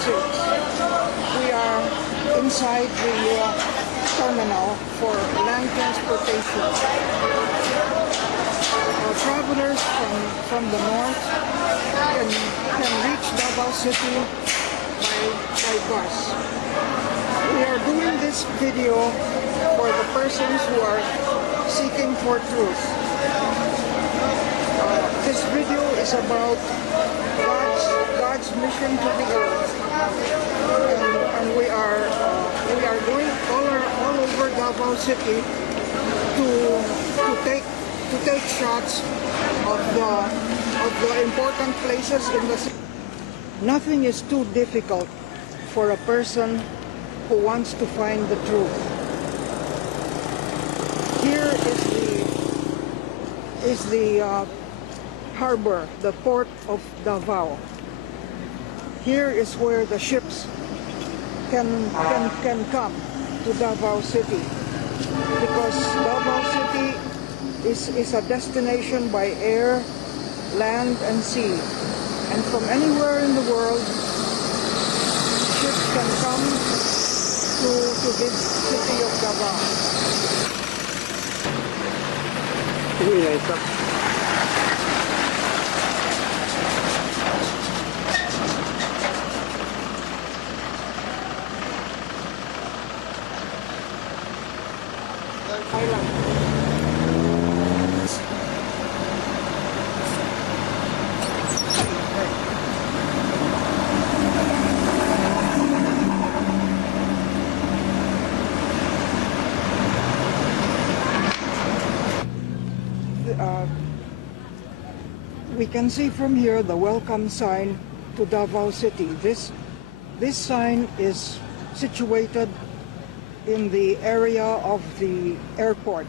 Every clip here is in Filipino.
6. We are inside the terminal for land transportation. Travelers from the north can reach Davao City by bus. We are doing this video for the persons who are seeking for truth. This video is about God's mission to the earth, and we are going all over Davao City to take shots of the important places in the city. Nothing is too difficult for a person who wants to find the truth. Here is the harbor, the port of Davao. Here is where the ships can come to Davao City, because Davao City is a destination by air, land, and sea. And from anywhere in the world, ships can come to this city of Davao. Island. We can see from here the welcome sign to Davao City. This sign is situated in the area of the airport.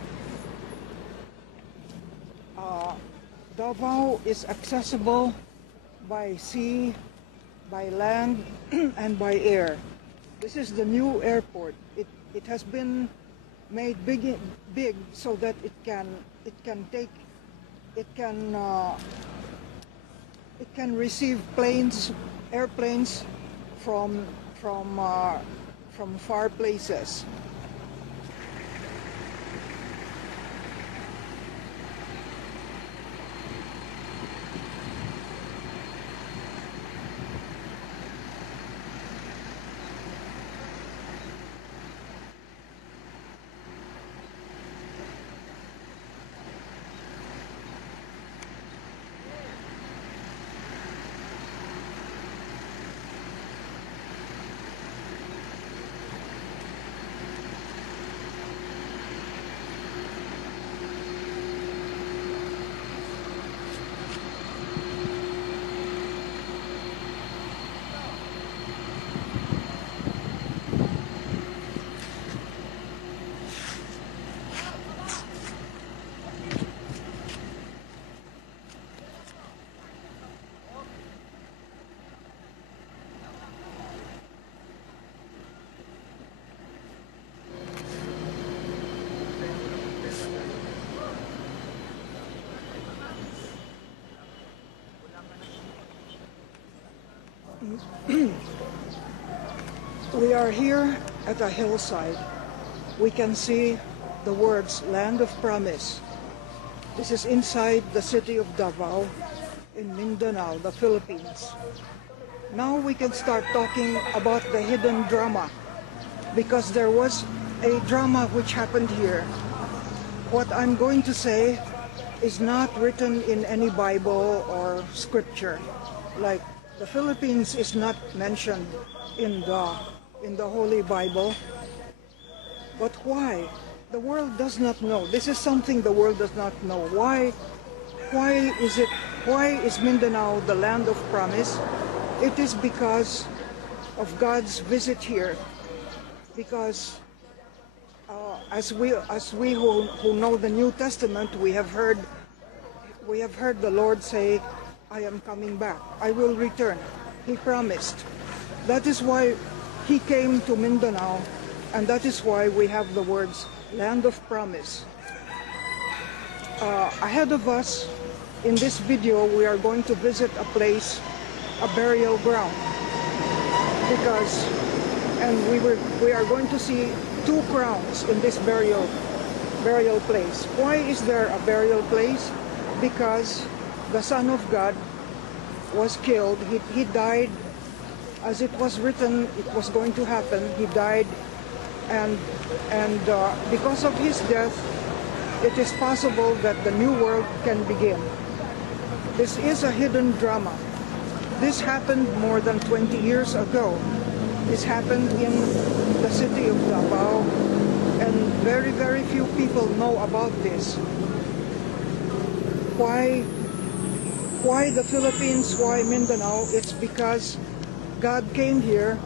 Davao is accessible by sea, by land, and by air. This is the new airport. It has been made big so that it can receive airplanes from far places. We are here at a hillside. We can see the words Land of Promise. This is inside the city of Davao in Mindanao, the Philippines. Now we can start talking about the hidden drama, because there was a drama which happened here. What I'm going to say is not written in any Bible or scripture. Like, the Philippines is not mentioned in the Holy Bible. But why? The world does not know. This is something the world does not know. Why is Mindanao the land of promise? It is because of God's visit here. Because as we who know the New Testament, we have heard the Lord say, I am coming back. I will return. He promised. That is why He came to Mindanao, and that is why we have the words Land of Promise. Ahead of us, in this video, we are going to visit a place, a burial ground. because, and we are going to see two crowns in this burial place. Why is there a burial place? Because the Son of God was killed. He died as it was written it was going to happen. He died, and because of his death, it is possible that the new world can begin. This is a hidden drama. This happened more than 20 years ago. This happened in the city of Davao, and very, very few people know about this. Why the Philippines? Why Mindanao? It's because God came here.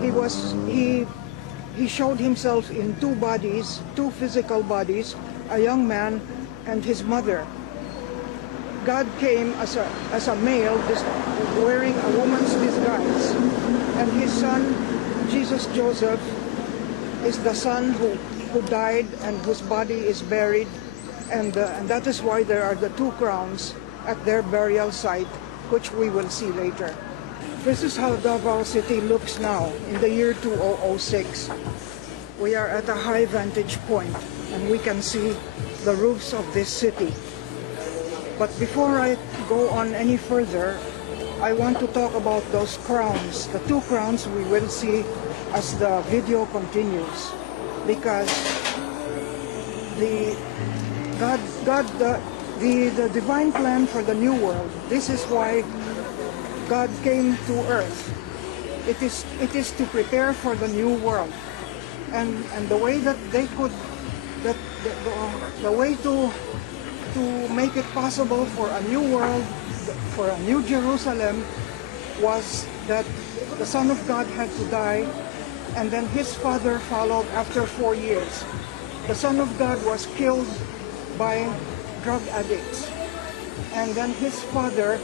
He showed himself in two bodies, two physical bodies, a young man and his mother. God came as a male, wearing a woman's disguise, and his son, Jesus Joseph, is the son who died and whose body is buried, and that is why there are the two crowns at their burial site, which we will see later. This is how Davao City looks now in the year 2006. We are at a high vantage point, and we can see the roofs of this city. But before I go on any further, I want to talk about those crowns. The two crowns we will see as the video continues, because the divine plan for the new world. This is why God came to earth. It is to prepare for the new world, and the way that they could, the way to make it possible for a new world, for a new Jerusalem, was that the Son of God had to die, and then his father followed after 4 years. The Son of God was killed by drug addicts, and then his father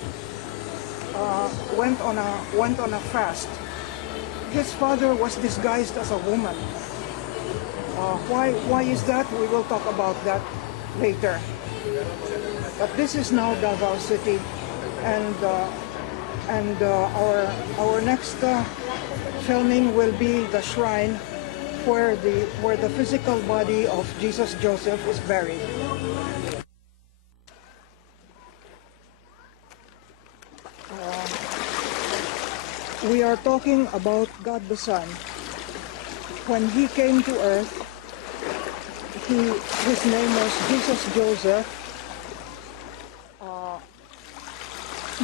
went on a fast. His father was disguised as a woman. Why is that? We will talk about that later. But this is now Davao City, and our next filming will be the shrine where the physical body of Jesus Joseph is buried. We are talking about God the Son. When he came to earth, his name was Jesus Joseph,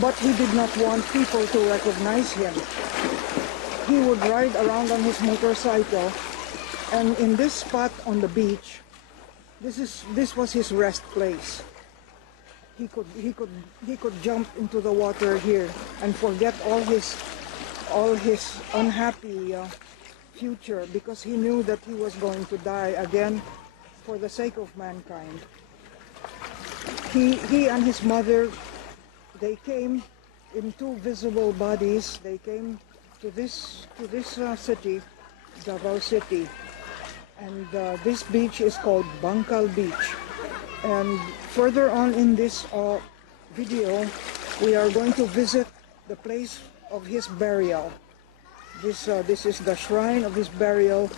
but he did not want people to recognize him. He would ride around on his motorcycle, and in this spot on the beach, this was his rest place. He could jump into the water here and forget all his unhappy future, because he knew that he was going to die again for the sake of mankind. He and his mother, they came in two visible bodies. They came to this city, Davao City, and this beach is called Bangkal Beach. And further on in this video, we are going to visit the place of his burial. This is the shrine of his burial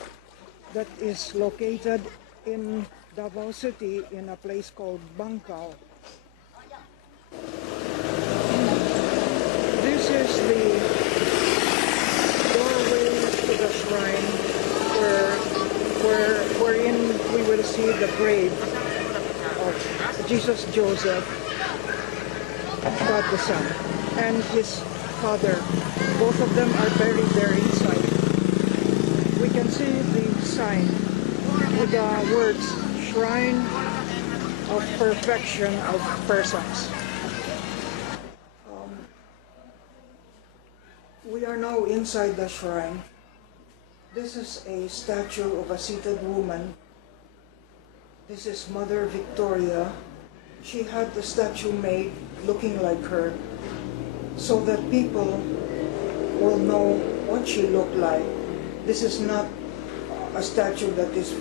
that is located in Davao City in a place called Bangkal. This is the doorway to the shrine wherein we will see the grave of Jesus Joseph, God the Son, and his father. Both of them are buried there inside. We can see the sign with the words Shrine of Perfection of Persons. We are now inside the shrine. This is a statue of a seated woman. This is Mother Victoria. She had the statue made looking like her, so that people will know what she looked like. This is not a statue that is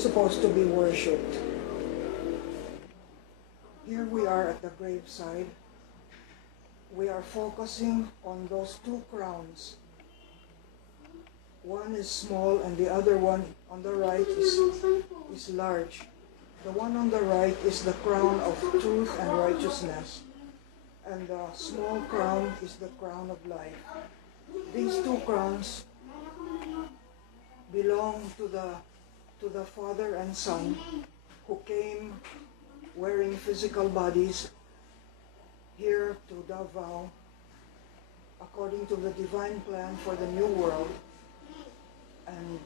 supposed to be worshipped. Here we are at the graveside. We are focusing on those two crowns One is small and the other one on the right is large. The one on the right is the crown of truth and righteousness, and the small crown is the crown of life. These two crowns belong to the Father and Son, who came wearing physical bodies here to Davao according to the divine plan for the new world, and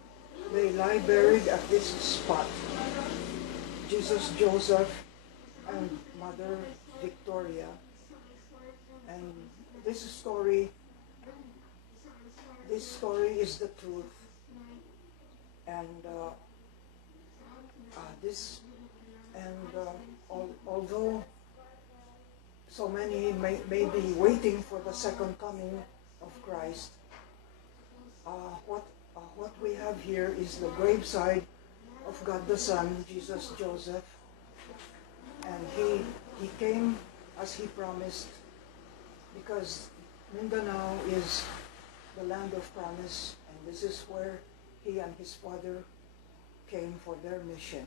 they lie buried at this spot. Jesus, Joseph, and Mother Victoria. And this story is the truth. And although so many may be waiting for the second coming of Christ, what we have here is the graveside of God the Son, Jesus Joseph, and he came as he promised, because Mindanao is the land of promise, and this is where he and his father came for their mission.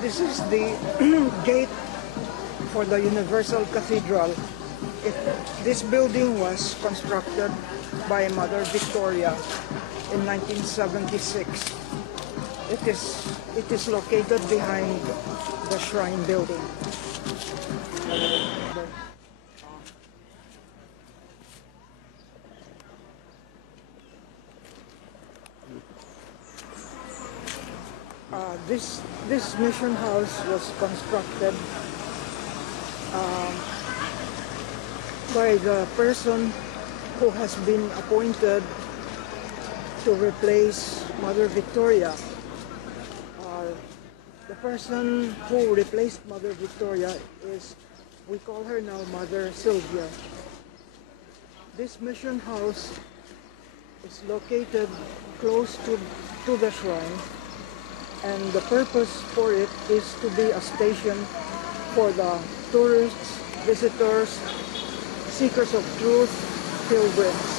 This is the gate for the Universal Cathedral. This building was constructed by Mother Victoria in 1976. It is located behind the shrine building. This mission house was constructed by the person who has been appointed to replace Mother Victoria. The person who replaced Mother Victoria is, we call her now Mother Sylvia. This mission house is located close to the shrine, and the purpose for it is to be a station for the tourists, visitors, seekers of truth, pilgrims.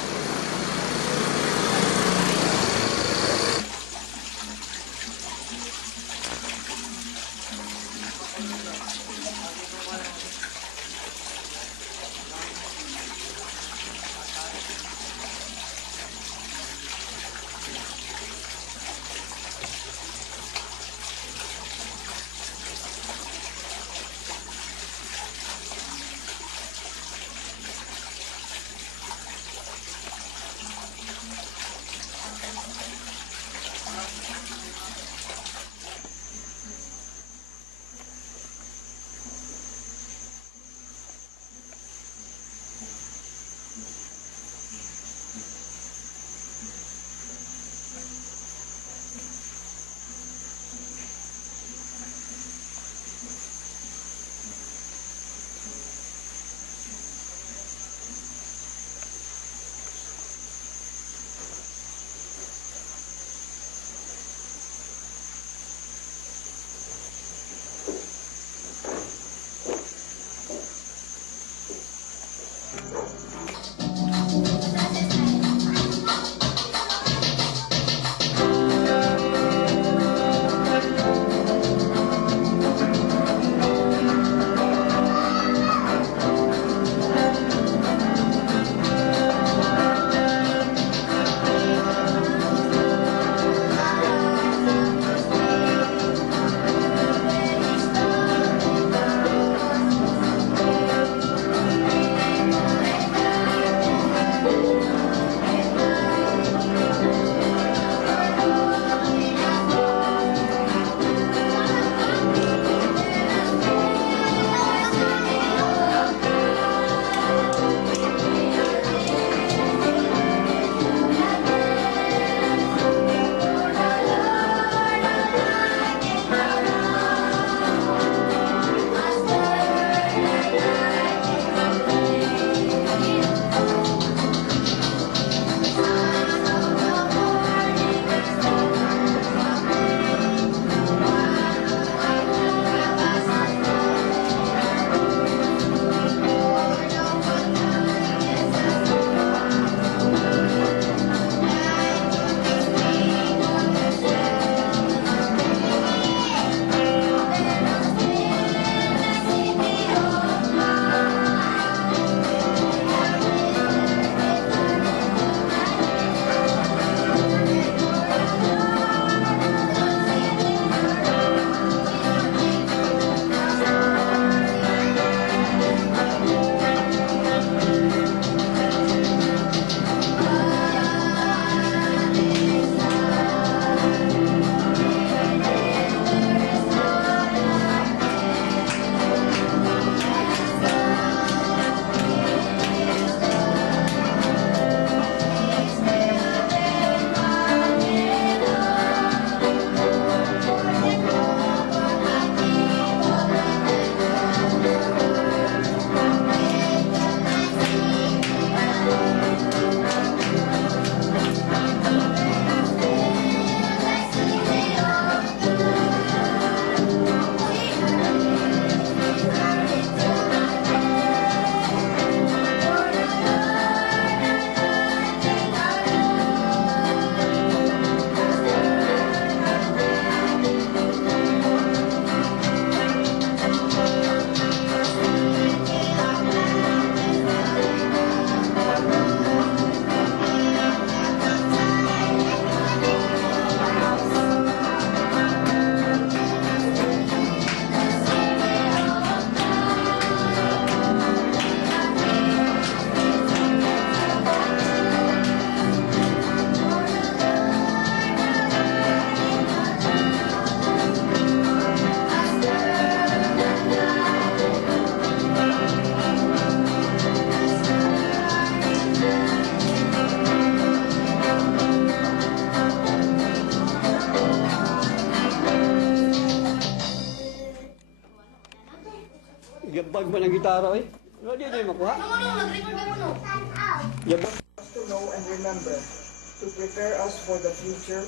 mo ng gitara eh. Ano di na makuha? Nag-record ka muna. Yabang. To know and remember, to prepare us for the future,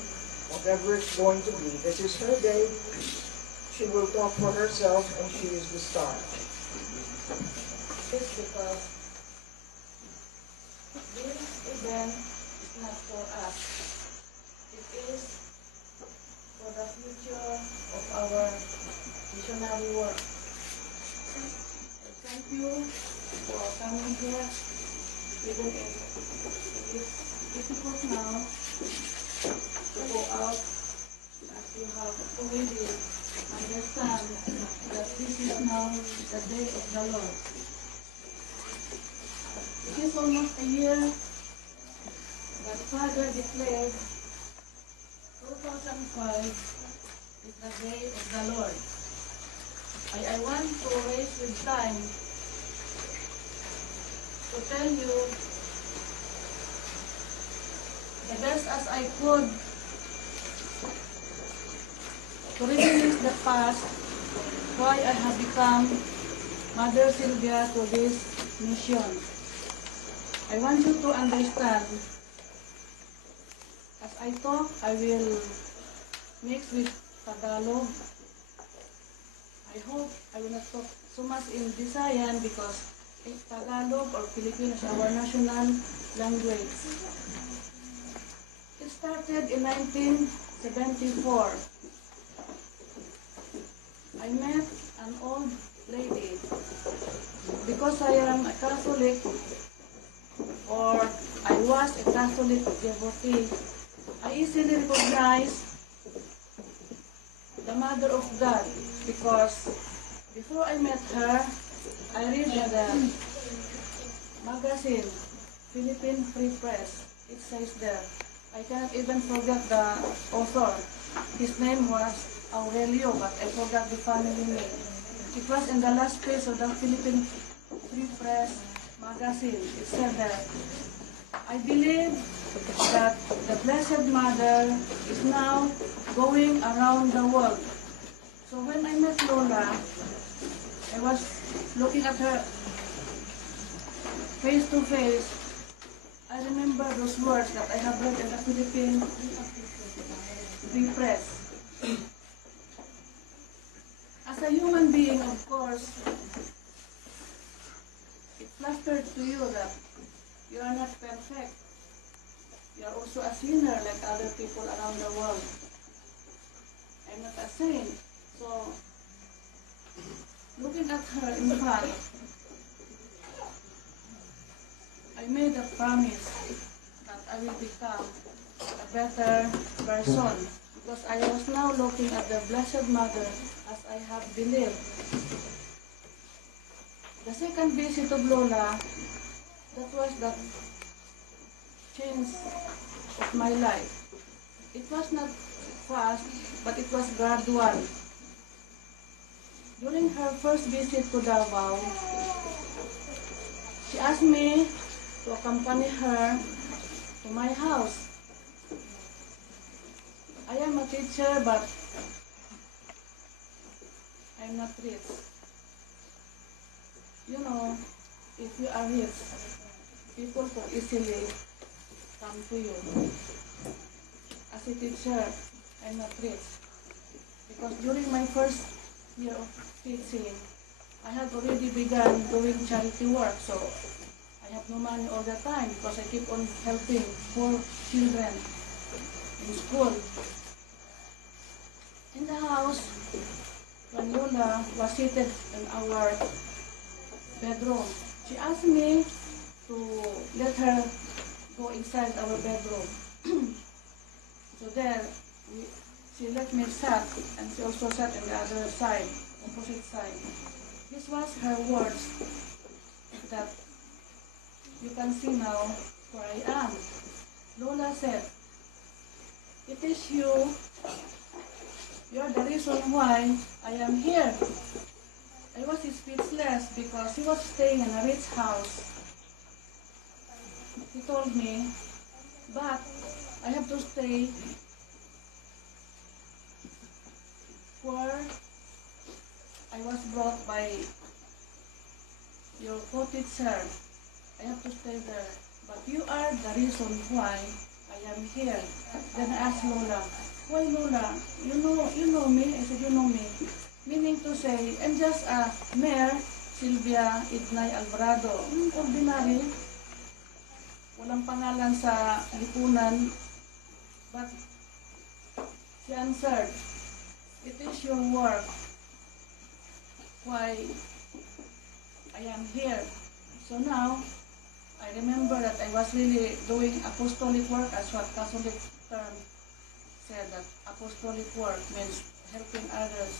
whatever it's going to be. This is her day. She will talk for herself, and she is the star. It's because this event is not for us. It is for the future of our missionary work. I thank you for coming here, even if it is difficult now to go out, as you have already understand that this is now the day of the Lord. It is almost a year that Father declared 2005 is the day of the Lord. I want to raise with time to tell you the best as I could to reminisce the past, why I have become Mother Sylvia to this mission. I want you to understand. As I talk, I will mix with Tagalog. I hope I will not talk so much in Visayan because Tagalog or Filipino is our national language. It started in 1974. I met an old lady. Because I am a Catholic, or I was a Catholic devotee, I easily recognize the Mother of God because before I met her, I read in the magazine, Philippine Free Press. It says there, I cannot even forget the author. His name was Aurelio, but I forgot the family name. It was in the last page of the Philippine Free Press magazine. It said that, I believe that the Blessed Mother is now going around the world. So when I met Lola, I was looking at her face to face. I remember those words that I have read in the Philippine Free Press. As a human being, of course, it flustered to you that you are not perfect. You are also a sinner like other people around the world. I'm not a saint. So, looking at her in front, I made a promise that I will become a better person because I was now looking at the Blessed Mother as I have believed. The second visit of Lola, that was the change of my life. It was not fast, but it was gradual. During her first visit to Davao, she asked me to accompany her to my house. I am a teacher, but I'm not rich. You know, if you are rich, people could easily come to you. As a teacher, I'm not rich. Because during my first year of teaching, I had already begun doing charity work, so I have no money all the time because I keep on helping poor children in school. In the house, when Lola was seated in our bedroom, she asked me to let her go inside our bedroom. So there, she let me sat, and she also sat on the other side, opposite side. This was her words that you can see now where I am. Lola said, "It is you. You are the reason why I am here." I was speechless because he was staying in a rich house. He told me, but I have to stay where I was brought by your co-teacher. I have to stay there. But you are the reason why I am here. Then I asked Lola, why Lola? You know me? I said, you know me. Meaning to say, I'm just a Mayor Sylvia Ignay Alvarado. Ordinary. Walang pangalan sa lipunan. But she answered, it is your work why I am here. So now, I remember that I was really doing apostolic work, as what Catholic term said, that apostolic work means helping others.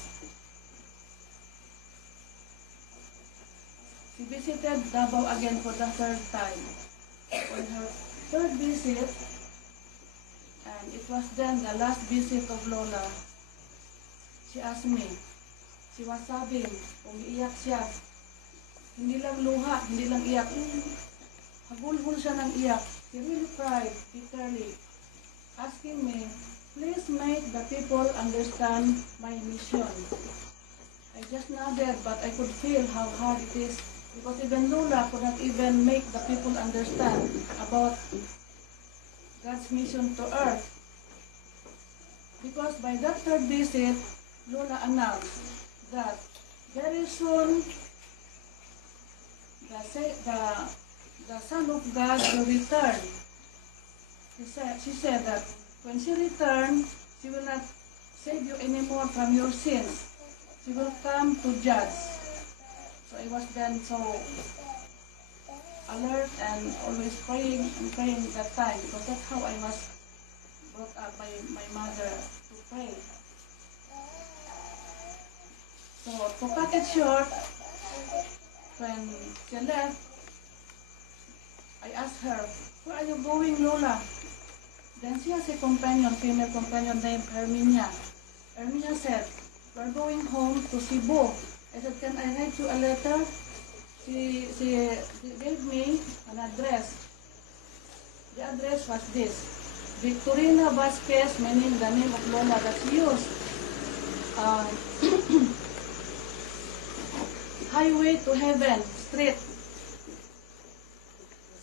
She visited Davao again for the third time. On her third visit, and it was then the last visit of Lola, she asked me, she was sobbing, umiiyak siya. Hindi lang luha, hindi lang iyak. Hagulhol siya ng iyak. She really cried bitterly, asking me, please make the people understand my mission. I just nodded, but I could feel how hard it is, because even Lola could not even make the people understand about God's mission to earth. Because by that third visit, Lola announced that very soon the Son of God will return. She said that when she returns, she will not save you anymore from your sins. She will come to judge. So I was then so alert and always praying and praying that time, because that's how I was brought up by my mother to pray. So to cut it short, when she left, I asked her, where are you going, Lola? Then she has a companion, female companion named Herminia. Herminia said, we're going home to Cebu. I said, can I write you a letter? She gave me an address. The address was this: Victorina Vasquez, meaning the name of Lola that's used. Highway to Heaven Street,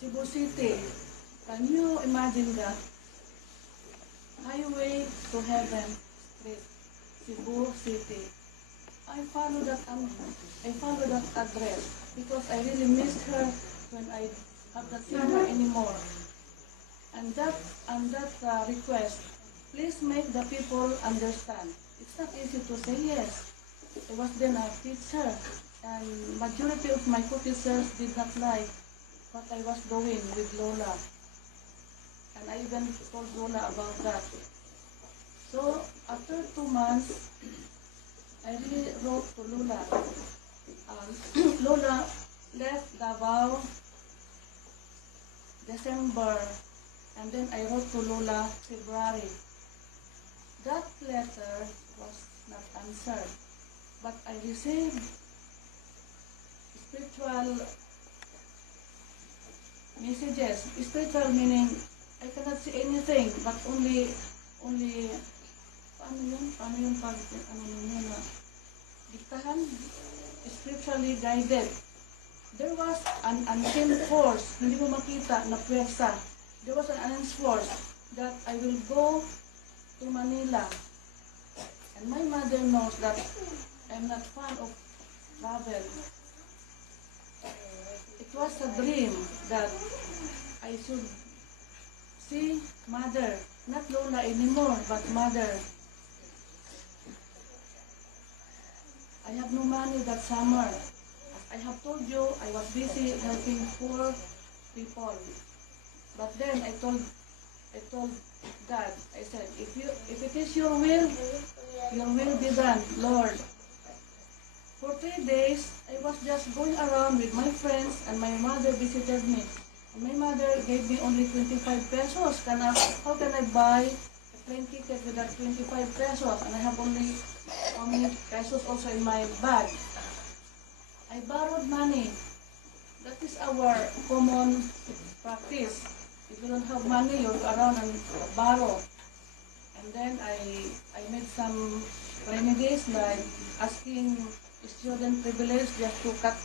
Cebu City. Can you imagine that? Highway to Heaven Street, Cebu City. I followed that address because I really missed her when I have not seen her anymore. And that request, please make the people understand. It's not easy to say yes. I was then a teacher, and majority of my co-teachers did not like what I was doing with Lola. And I even told Lola about that. So after 2 months, I really wrote to Lola. Lola left Davao December, and then I wrote to Lola February. That letter was not answered, but I received spiritual messages. Spiritual meaning I cannot see anything, but only paano yun pag diktahan, spiritually guided. There was an unseen force, hindi mo makita na pwersa. There was an unseen force that I will go to Manila. And my mother knows that I'm not fan of travel. It was a dream that I should see Mother, not Lola anymore, but Mother. I have no money that summer. As I have told you, I was busy helping poor people. But then I told God, I said, if it is your will be done, Lord. For 3 days, I was just going around with my friends, and my mother visited me. And my mother gave me only 25 pesos. How can I buy a plane ticket with that 25 pesos? And I have only how many pesos also in my bag. I borrowed money. That is our common practice. If you don't have money, you go around and borrow. And then I made some remedies like asking student privilege just to cut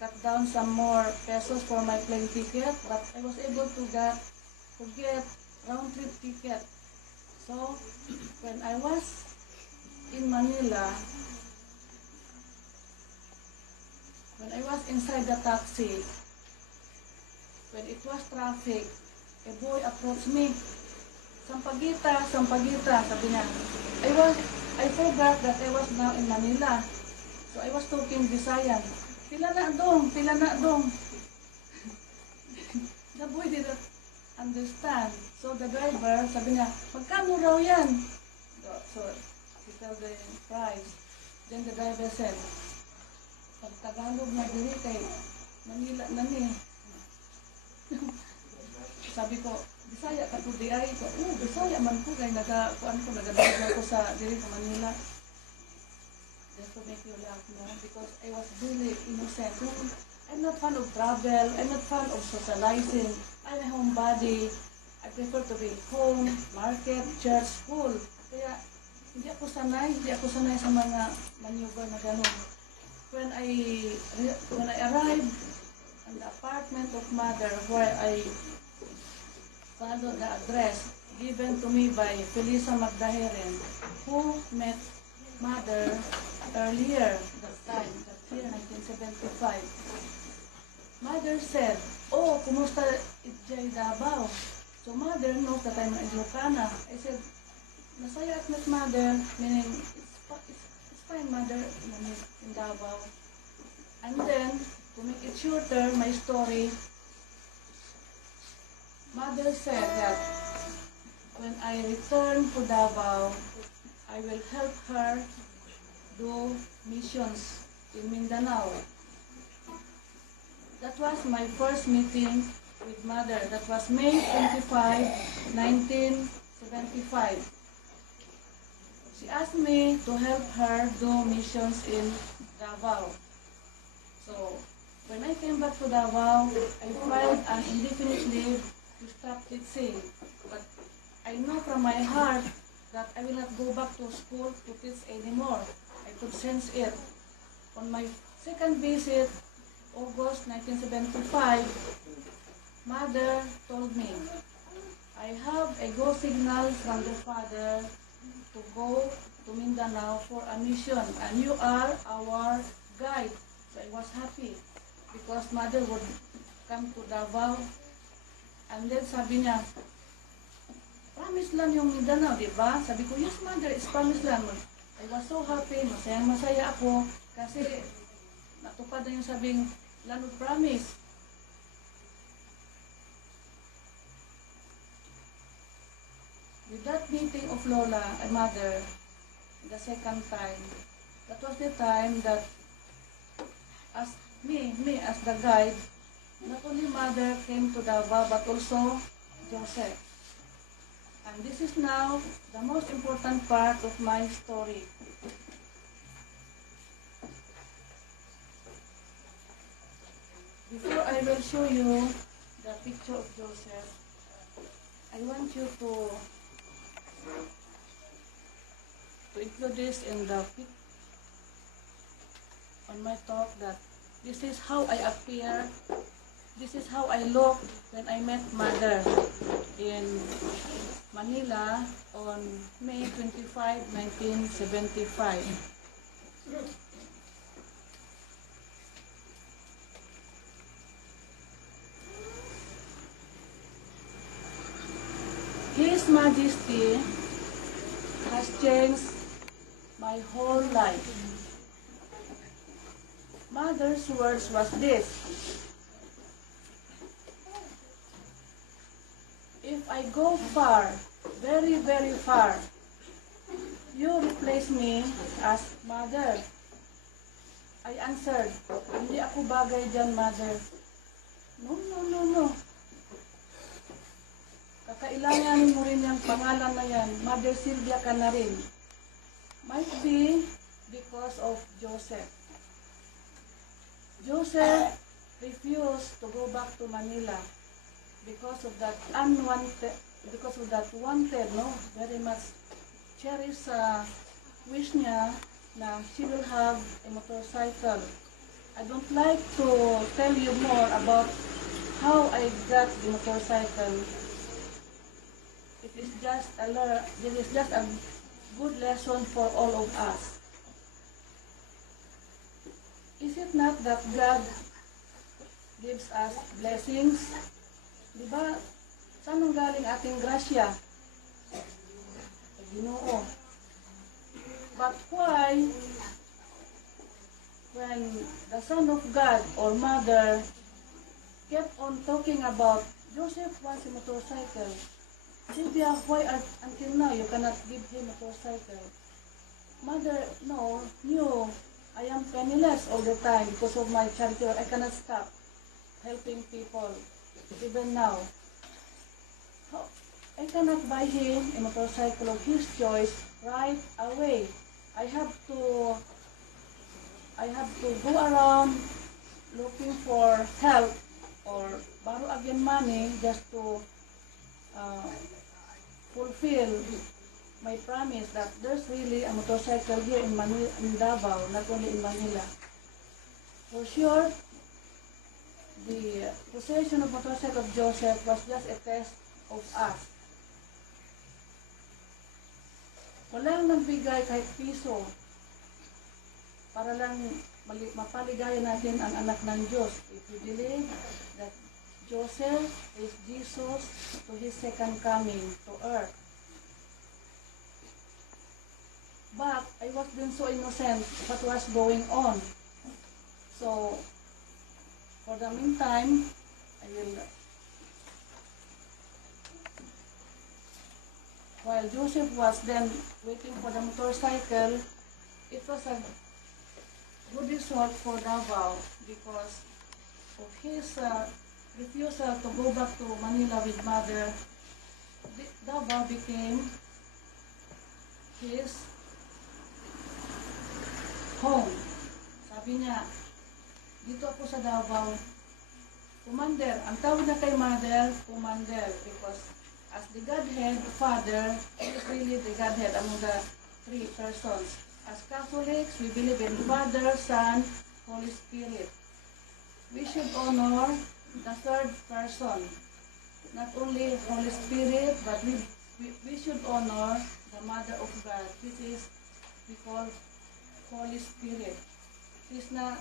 cut down some more pesos for my plane ticket, but I was able to get round trip ticket. So when I was in Manila, when I was inside the taxi, when it was traffic, a boy approached me. Sampaguita, Sampaguita, sabi niya. I forgot that I was now in Manila. So I was talking Visayan. Pila na dong, pila na dong. The boy didn't understand. So the driver, sabi niya, magkano raw yan? So he told the price. Then the driver said, pag Tagalog na diri kay Manila na ni. Sabi ko, Bisaya ka to di ay ko. Bisaya man ko kay nagadrive ko sa diri sa Manila. Just to make you laugh, no? Because I was really innocent. I'm not fan of travel. I'm not fan of socializing. I'm a homebody. I prefer to be home, market, church, school. Kaya hindi ako sanay sa mga maneuver na gano'n. When I arrived at the apartment of mother where I followed the address given to me by Felisa Magdaheren, who met mother earlier that year 1975. Mother said, "Oh, kumusta itjay Davao?" So mother knows that I'm Ilocana. I said, "Masaya at met mother," meaning it's fine mother in Davao. And then, to make it shorter, my story, mother said that when I return to Davao, I will help her do missions in Mindanao. That was my first meeting with mother. That was May 25, 1975. She asked me to help her do missions in Davao. So, when I came back to Davao, I filed an indefinite leave to stop teaching. But I know from my heart that I will not go back to school to teach anymore. I could sense it. On my second visit, August 1975, mother told me, "I have a go signal from the father to go to Mindanao for a mission, and you are our guide." So I was happy because mother would come to Davao. And then sabi niya, "Promise land yung Mindanao, di ba?" Sabi ko, "Yes mother, it's promise land." I was so happy, masaya ako kasi natupad na yung sabing land of promise. With that meeting of Lola and mother, the second time, that was the time that as me as the guide, not only mother came to Davao but also Joseph. And this is now the most important part of my story. Before I will show you the picture of Joseph, I want you to include this in the on my talk, that this is how I appear, this is how I look when I met mother in Manila on May 25, 1975. His Majesty has changed my whole life. Mother's words was this: "If I go far, very, very far, you replace me as mother." I answered, "Hindi ako bagay dyan, mother." No. Kakailanganin mo rin yung pangalan na yan. Mother Sylvia ka na rin. Might be because of Joseph. Joseph refused to go back to Manila because of that wanted, very much cherished wish niya na she will have a motorcycle. I don't like to tell you more about how I got the motorcycle. It is just a good lesson for all of us. Is it not that God gives us blessings? Diba? Saan ang galing ating grasya? Sa Ginoo. But why, when the Son of God or Mother kept on talking about Joseph wants a motorcycle, Sylvia, why until now you cannot give him a motorcycle? Mother, no, knew I am penniless all the time because of my charity. I cannot stop helping people, even now. I cannot buy him a motorcycle of his choice right away. I have to go around looking for help or borrow again money just to fulfill my promise that there's really a motorcycle here in Davao, not only in Manila. For sure, the possession of motorcycle of Joseph was just a test of us. Walang nagbigay kahit piso para lang mapaligaya natin ang anak ng Diyos. If we believe that Joseph is Jesus to his second coming to earth. But I was then so innocent what was going on. So, for the meantime, while Joseph was then waiting for the motorcycle, it was a good result for Davao because of his refusal to go back to Manila with Mother. Davao became his home. Sabi niya, dito ako sa Davao, Commander. Ang tawag na kay Mother, Commander, because as the Godhead, Father, he is really the Godhead among the three persons. As Catholics, we believe in Father, Son, Holy Spirit. We should honor the third person. Not only Holy Spirit, but we should honor the Mother of God. This is we call Holy Spirit. She is not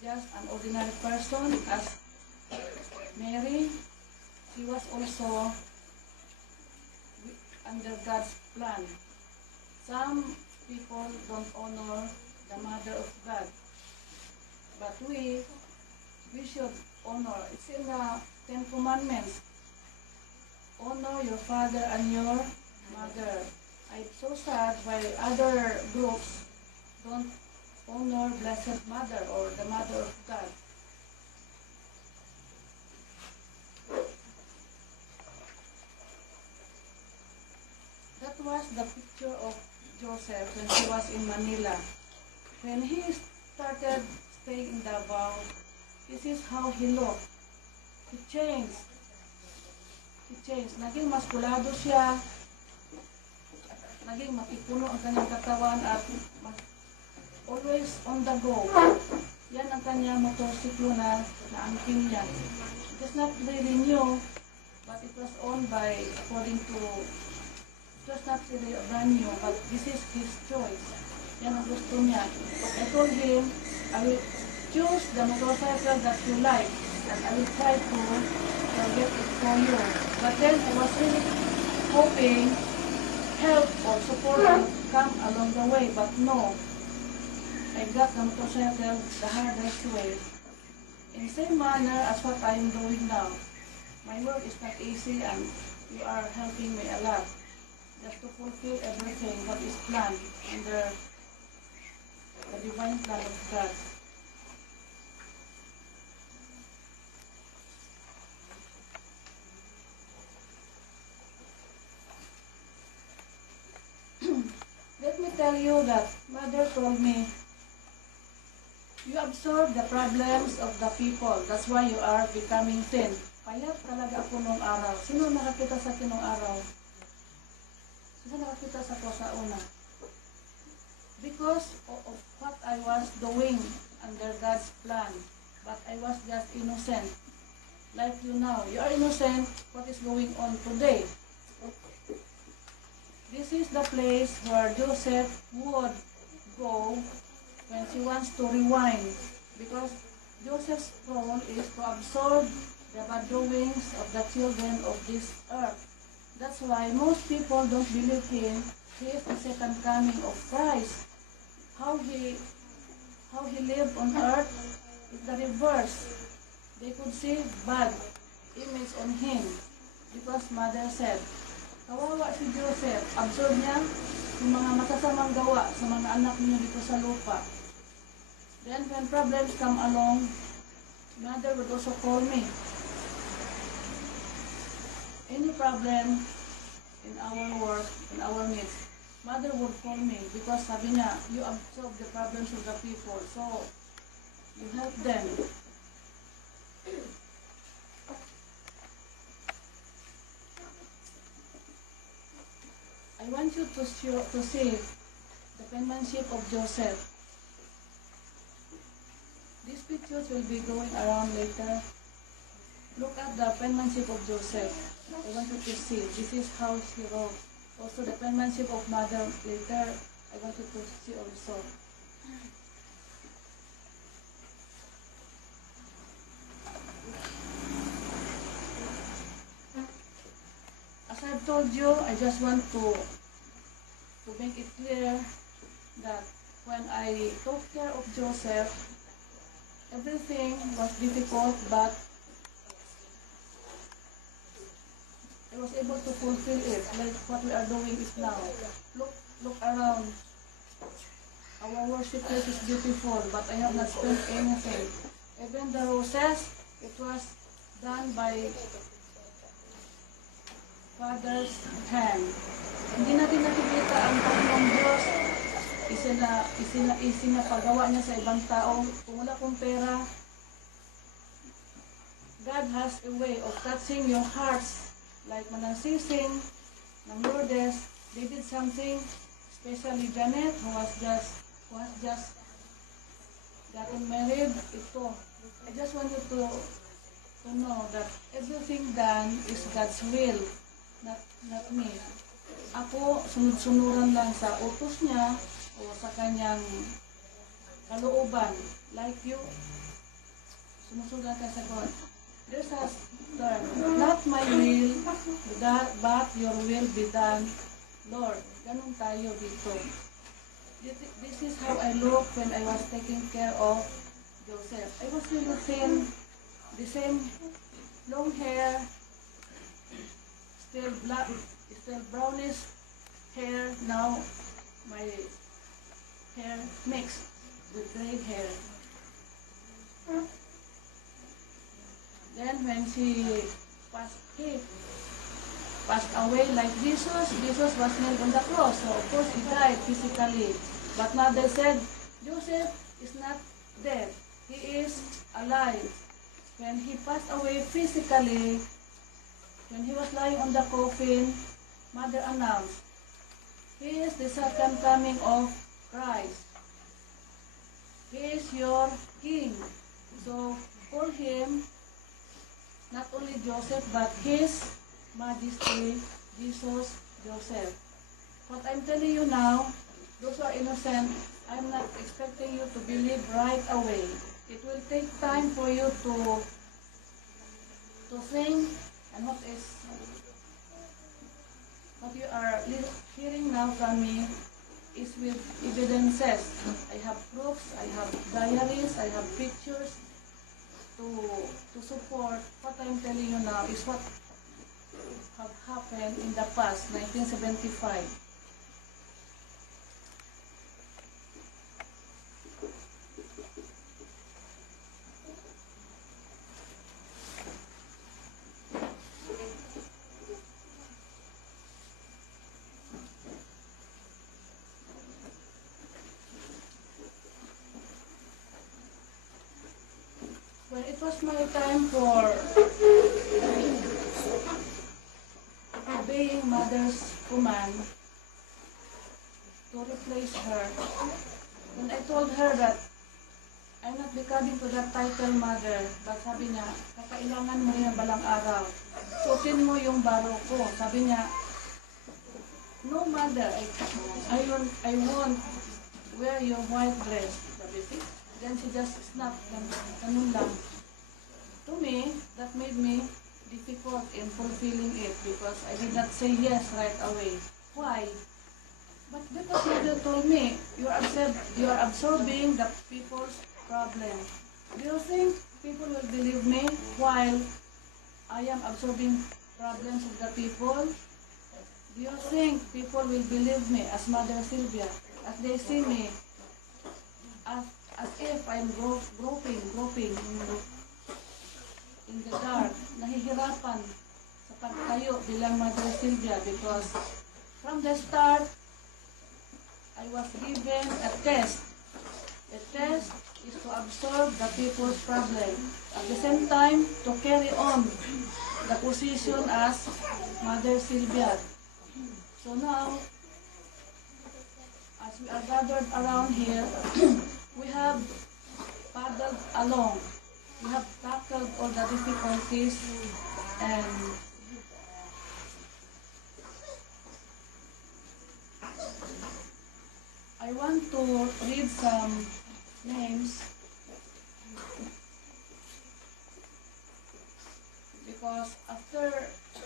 just an ordinary person as Mary. She was also under God's plan. Some people don't honor the Mother of God, but we should honor. It's in the Ten Commandments. Honor your father and your mother. I'm so sad why other groups don't honor Blessed Mother or the Mother of God. That was the picture of Joseph when he was in Manila. When he started staying in Davao, this is how he looked. He changed. Naging maskulado siya. Naging matipuno ang kanyang katawan at always on the go. Yan ang kanyang motorsiklo na angkin niya. It is not really new, but it was owned by, according to, it was not really brand new, but this is his choice. Yan ang gusto niya. I told him, I will choose the motorcycle that you like, and I will try to get it for you. But then I was really hoping help or support will come along the way, but no. I got the motorcycle the hardest way. In the same manner as what I am doing now. My work is not easy and you are helping me a lot. Just to fulfill everything what is planned under the divine plan of God. Let me tell you that Mother told me, you absorb the problems of the people. That's why you are becoming thin. Payat talaga ako nung araw. Sino nakakita sa akin nung araw? Sino nakakita sa ko sa una? Because of what I was doing under God's plan, but I was just innocent. Like you now, you are innocent. What is going on today? This is the place where Joseph would go when she wants to rewind, because Joseph's role is to absorb the bad doings of the children of this earth. That's why most people don't believe him. He is the second coming of Christ. How he lived on earth is the reverse. They could see bad image on him because mother said, kawawa si Joseph, absorb niya yung mga masasamang gawa sa mga anak niyo dito sa lupa. Then when problems come along, mother would also call me. Any problem in our work, in our midst, mother would call me because sabi niya, you absorb the problems of the people, so you help them. I want you to see the penmanship of Joseph. These pictures will be going around later. Look at the penmanship of Joseph. I want you to see. This is how he wrote. Also the penmanship of mother later. I want you to see also. As I've told you, I just want to make it clear that when I took care of Joseph, everything was difficult, but I was able to fulfill it, like what we are doing is now. Look around. Our worship place is beautiful, but I have not spent anything. Even the roses, it was done by Father's hand. Hindi natin nakikita ang Panginoong Diyos. Isinapagawa niya sa ibang tao. Kung wala kong pera, God has a way of touching your hearts. Like Manansising, ng Lourdes, they did something, especially Janet, who has just gotten married. Ito, I just want you to know that everything done is God's will, not me. Ako, sunod-sunuran lang sa utos niya o sa kanyang kalooban. Like you, sumusunod ka sa God. There's a term, not my will, but your will be done, Lord. Ganun tayo dito. This is how I look when I was taking care of Joseph. I was really thin, the same long hair, still black, still brownish hair. Now my hair mixed with gray hair. Then when he passed away like Jesus was nailed on the cross. So of course he died physically. But mother said, Joseph is not dead. He is alive. When he passed away physically, when he was lying on the coffin, mother announced, he is the second coming of Christ. He is your king. So call him not only Joseph, but His Majesty Jesus Joseph. What I'm telling you now, those who are innocent, I'm not expecting you to believe right away. It will take time for you to think, and what you are hearing now from me is with evidences. I have proofs, I have diaries, I have pictures to support what I'm telling you now is what have happened in the past, 1975. When it was my time for obeying mother's command to replace her, when I told her that I'm not becoming to that title, mother. But sabi niya, kakailangan mo yan balang araw. Suotin mo yung baro ko. Sabi niya, no, mother, I won't wear your white dress. Sabi niya. Then she just snapped, ganun lang. To me, that made me difficult in fulfilling it because I did not say yes right away. Why? But because mother told me, you are absorbing the people's problem. Do you think people will believe me while I am absorbing problems of the people? Do you think people will believe me as Mother Sylvia, as they see me, as if I'm groping in the dark, nahihirapan sa pagtayo bilang Mother Sylvia because from the start, I was given a test. A test is to absorb the people's problem. At the same time, to carry on the position as Mother Sylvia. So now, as we are gathered around here, we have paddled along. We have tackled all the difficulties and I want to read some names because after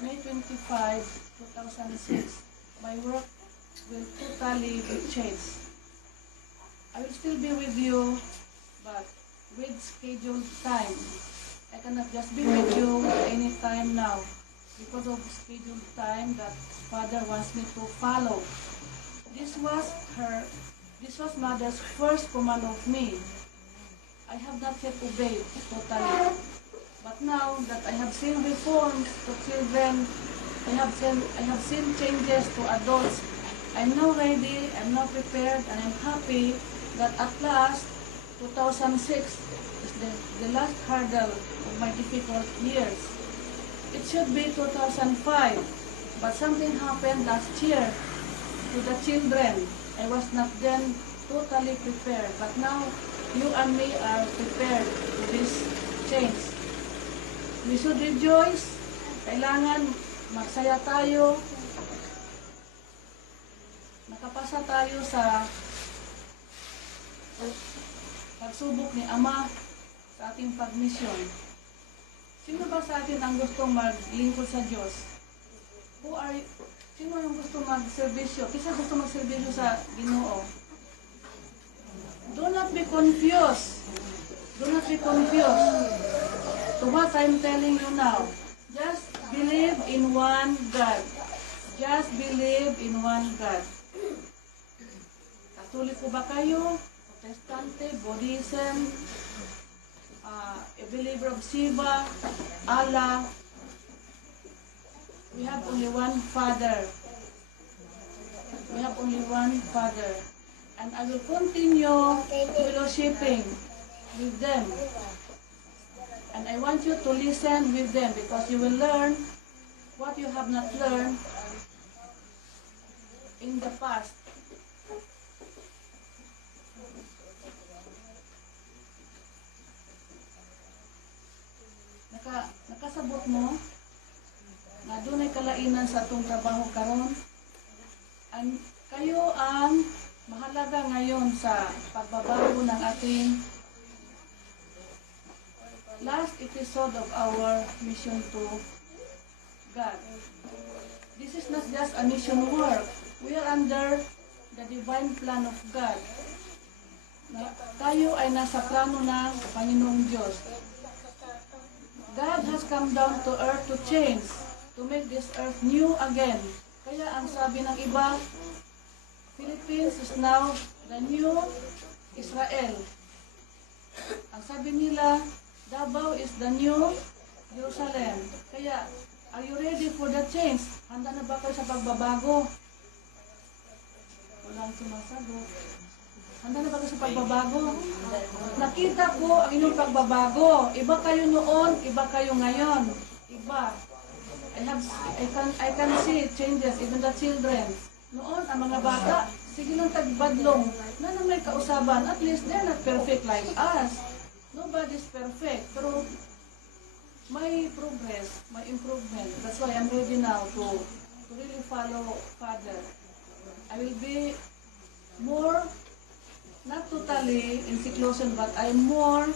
May 25, 2006, my work will totally be changed. I will still be with you, but with scheduled time. I cannot just be with you any time now because of scheduled time that Father wants me to follow. This was Mother's first command of me. I have not yet obeyed totally. But now that I have seen reforms to children, I have seen changes to adults, I'm now ready, I'm now prepared, and I'm happy that at last, 2006 is the last hurdle of my difficult years. It should be 2005, but something happened last year to the children. I was not then totally prepared, but now you and me are prepared to this change. We should rejoice. Kailangan magsaya tayo. Nakapasa tayo sa pagsubok ni Ama sa ating pagmisyon. Sino ba sa atin ang gustong maglingkod sa Diyos? Sino yung gusto magserbisyo? Kisa gusto magserbisyo sa Ginoo? Do not be confused. Do not be confused to what I'm telling you now. Just believe in one God. Just believe in one God. Katoliko ba kayo? Protestante, Buddhism, a believer of Shiva, Allah. We have only one Father. We have only one Father. And I will continue fellowshipping with them. And I want you to listen with them because you will learn what you have not learned in the past. Nakasabot mo na doon ay kalainan sa atong trabaho karon. Kayo ang mahalaga ngayon sa pagbabago ng ating last episode of our mission to God. This is not just a mission work. We are under the divine plan of God. Tayo ay nasa plano ng Panginoong Diyos. God has come down to earth to change, to make this earth new again. Kaya ang sabi ng iba, Philippines is now the new Israel. Ang sabi nila, Davao is the new Jerusalem. Kaya, are you ready for the change? Handa na ba kayo sa pagbabago? Walang sumasagot. Handa na ba kayo sa pagbabago? Nakita ko ang inyong pagbabago. Iba kayo noon, iba kayo ngayon. Iba. I can see changes, even the children. Noon, ang mga bata, sige lang tagbadlong. Na may kausaban, at least they're not perfect like us. nobody's perfect, pero may progress, may improvement. That's why I'm ready now to really follow Father. I will be more, not totally in seclusion, but I'm more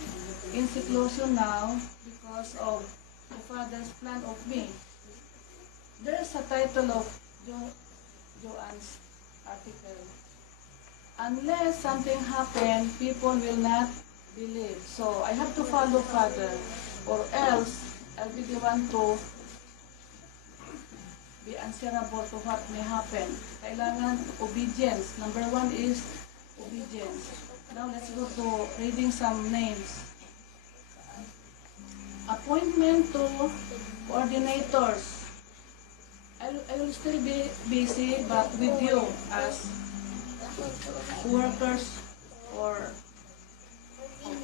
in seclusion now because of the Father's plan of me. There's a title of Joanne's article. Unless something happens, people will not believe. So I have to follow Father, or else I'll be the one to be answerable to what may happen. Kailangan obedience. Number one is obedience. Now let's go to reading some names. Appointment to coordinators. I will still be busy, but with you as workers or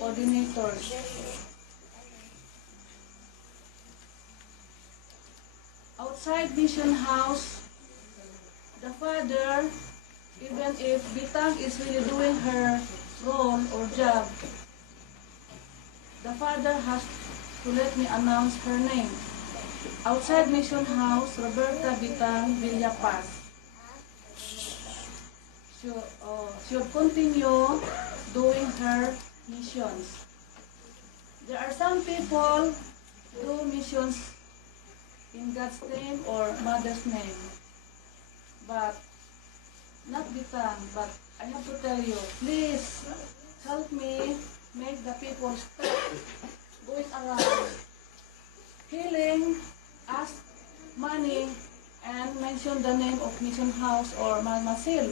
coordinators. Outside Mission House, the Father, even if Bitang is really doing her role or job, the Father has to let me announce her name. Outside Mission House, Roberta Bitang Villapaz should continue doing her missions. There are some people do missions in God's name or Mother's name, but not Bitang. But I have to tell you, please help me make the people stop going around healing, ask money, and mention the name of Mission House or Mama Sil.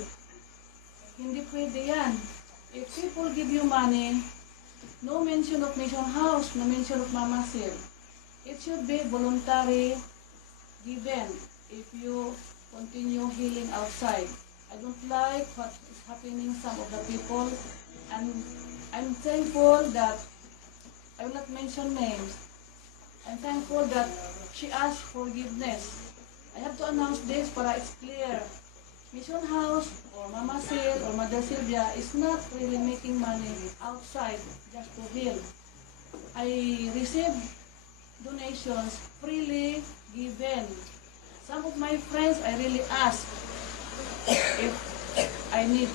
Hindi pwede yan. If people give you money, no mention of Mission House, no mention of Mama Sil. It should be voluntary given if you continue healing outside. I don't like what is happening some of the people, and I'm thankful that I will not mention names. I'm thankful that she asked forgiveness. I have to announce this para it's clear. Mission House or Mama Sil or Mother Sylvia is not really making money outside just to heal. I receive donations freely given. Some of my friends, I really ask if I need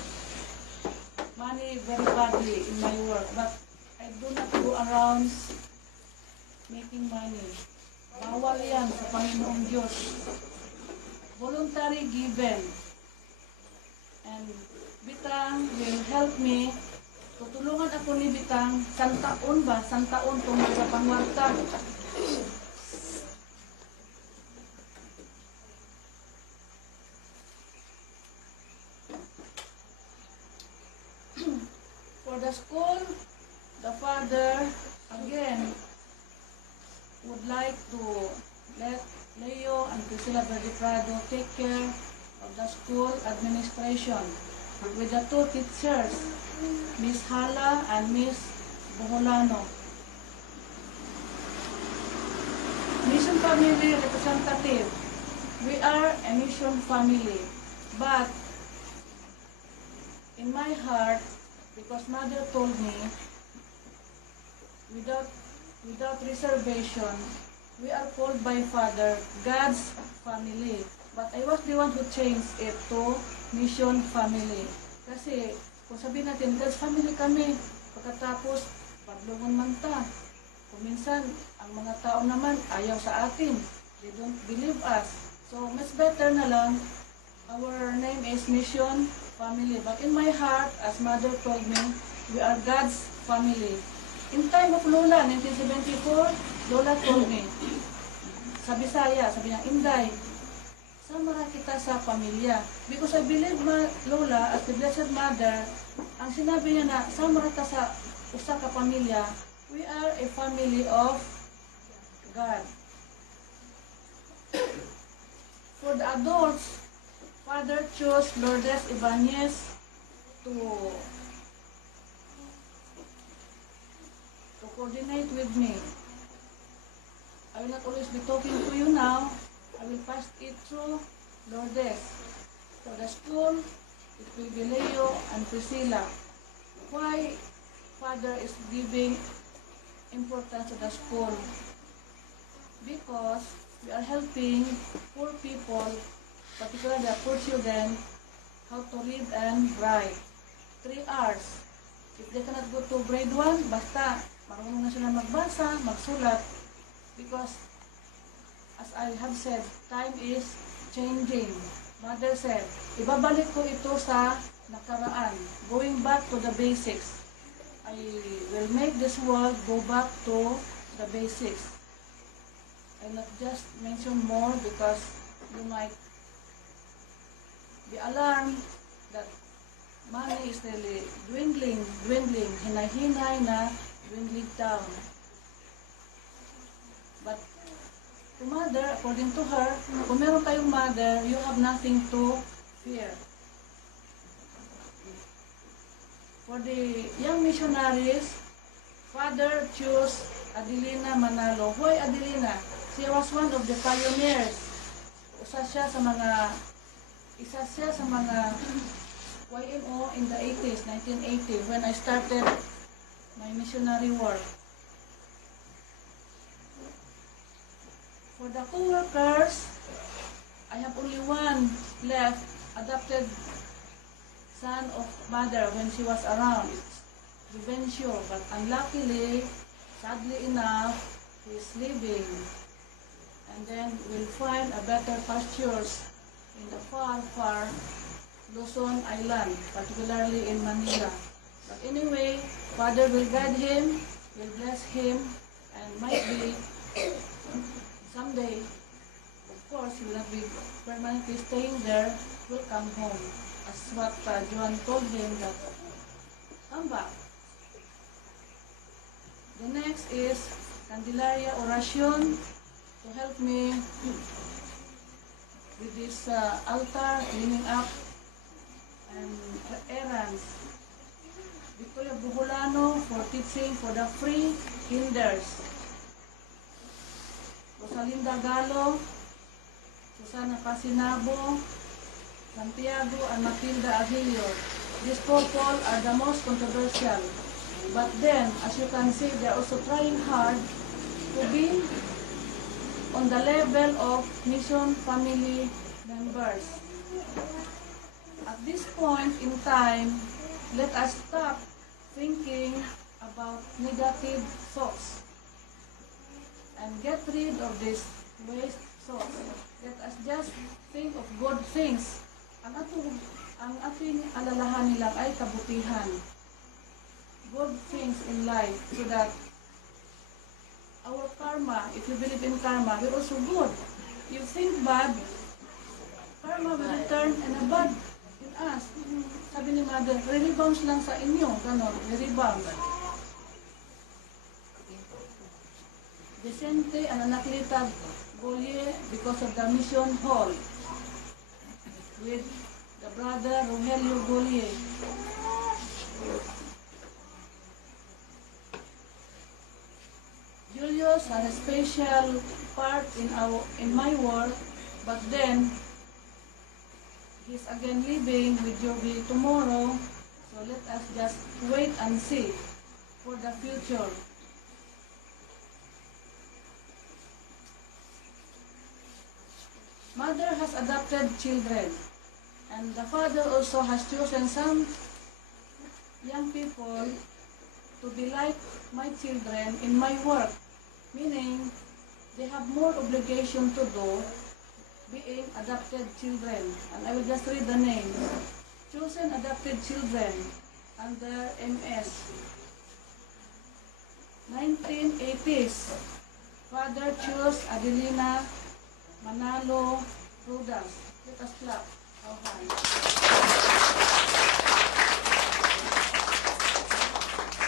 money very badly in my work, but I do not go around making money. Bawal yan sa Panginoong Diyos. Voluntary given. And Bitang will help me. Tutulungan ako ni Bitang, santaon ba? Santaon tungkol sa pangwarta. For the school, the Father, again, would like to let Leo and Priscilla Verde Prado take care of the school administration with the two teachers, Miss Hala and Miss Boholano. Mission family representative. We are a mission family, but in my heart, because Mother told me, without reservation, we are called by Father God's family. But I was the one who changed it to mission family. Kasi kung sabihin natin, God's family kami, pagkatapos padlungon man ta. Kung minsan, ang mga tao naman ayaw sa atin. They don't believe us. So, mas better na lang, our name is mission family. But in my heart, as Mother told me, we are God's family. In time of Lola, 1974, Lola told me, sa Bisaya, sabi niya, Inday, sama kita sa pamilya. Because I believe Lola, as the Blessed Mother, ang sinabi niya na, sama kita sa usa ka pamilya, we are a family of God. For the adults, Father chose Lourdes Ibanez to coordinate with me. I will not always be talking to you now. I will pass it through Lourdes. For the school, it will be Leo and Priscilla. Why Father is giving importance of the school because we are helping poor people, particularly the poor children, how to read and write. 3 hours. If they cannot go to grade 1, basta marunong na sila magbasa, magsulat. Because, as I have said, time is changing. Mother said, ibabalik ko ito sa nakaraan, going back to the basics. I will make this world go back to the basics. I will not just mention more because you might be alarmed that money is really dwindling, hinay-hinay na, dwindling down. But to mother, according to her, kung meron kayong mother, you have nothing to fear. For the young missionaries, Father chose Adelina Manalo. Why Adelina? She was one of the pioneers. Isa siya sa mga YMO in the 80s, 1980, when I started my missionary work. For the co-workers, I have only one left, adopted son of mother when she was around, Vivencio, but unluckily, sadly enough, he is leaving. And then we'll find a better pastures in the far, far Luzon Island, particularly in Manila. But anyway, Father will guide him, will bless him, and might be someday, of course, he will not be permanently staying there, will come home. As what Joan told him that, come back. The next is Candelaria Oracion to help me with this altar, cleaning up, and errands. Victoria Buholano for teaching for the free kinders. Rosalinda Galo, Susana Casinabo, Santiago and Matilda Aguilio. These people are the most controversial. But then, as you can see, they are also trying hard to be on the level of mission family members. At this point in time, let us stop thinking about negative thoughts and get rid of this waste thoughts. Let us just think of good things. Ang ating alalahanin lang ay kabutihan. Good things in life so that our karma, if you believe in karma, we're also good. You think bad, karma will return and a bad in us. Sabi ni Mother, re-rebounds lang sa inyo. Ganon, re-rebound. Vicente and Anaklita Golie because of the mission hall with the brother Rogelio Golie. Julius has a special part in my work, but then he's again leaving with Joby tomorrow, so let us just wait and see for the future. Mother has adopted children, and the father also has chosen some young people to be like my children in my work, meaning they have more obligation to do being adopted children. And I will just read the names. Chosen adopted children under MS. 1980s, Father chose Adelina Manalo Rudas. Let us clap our hands.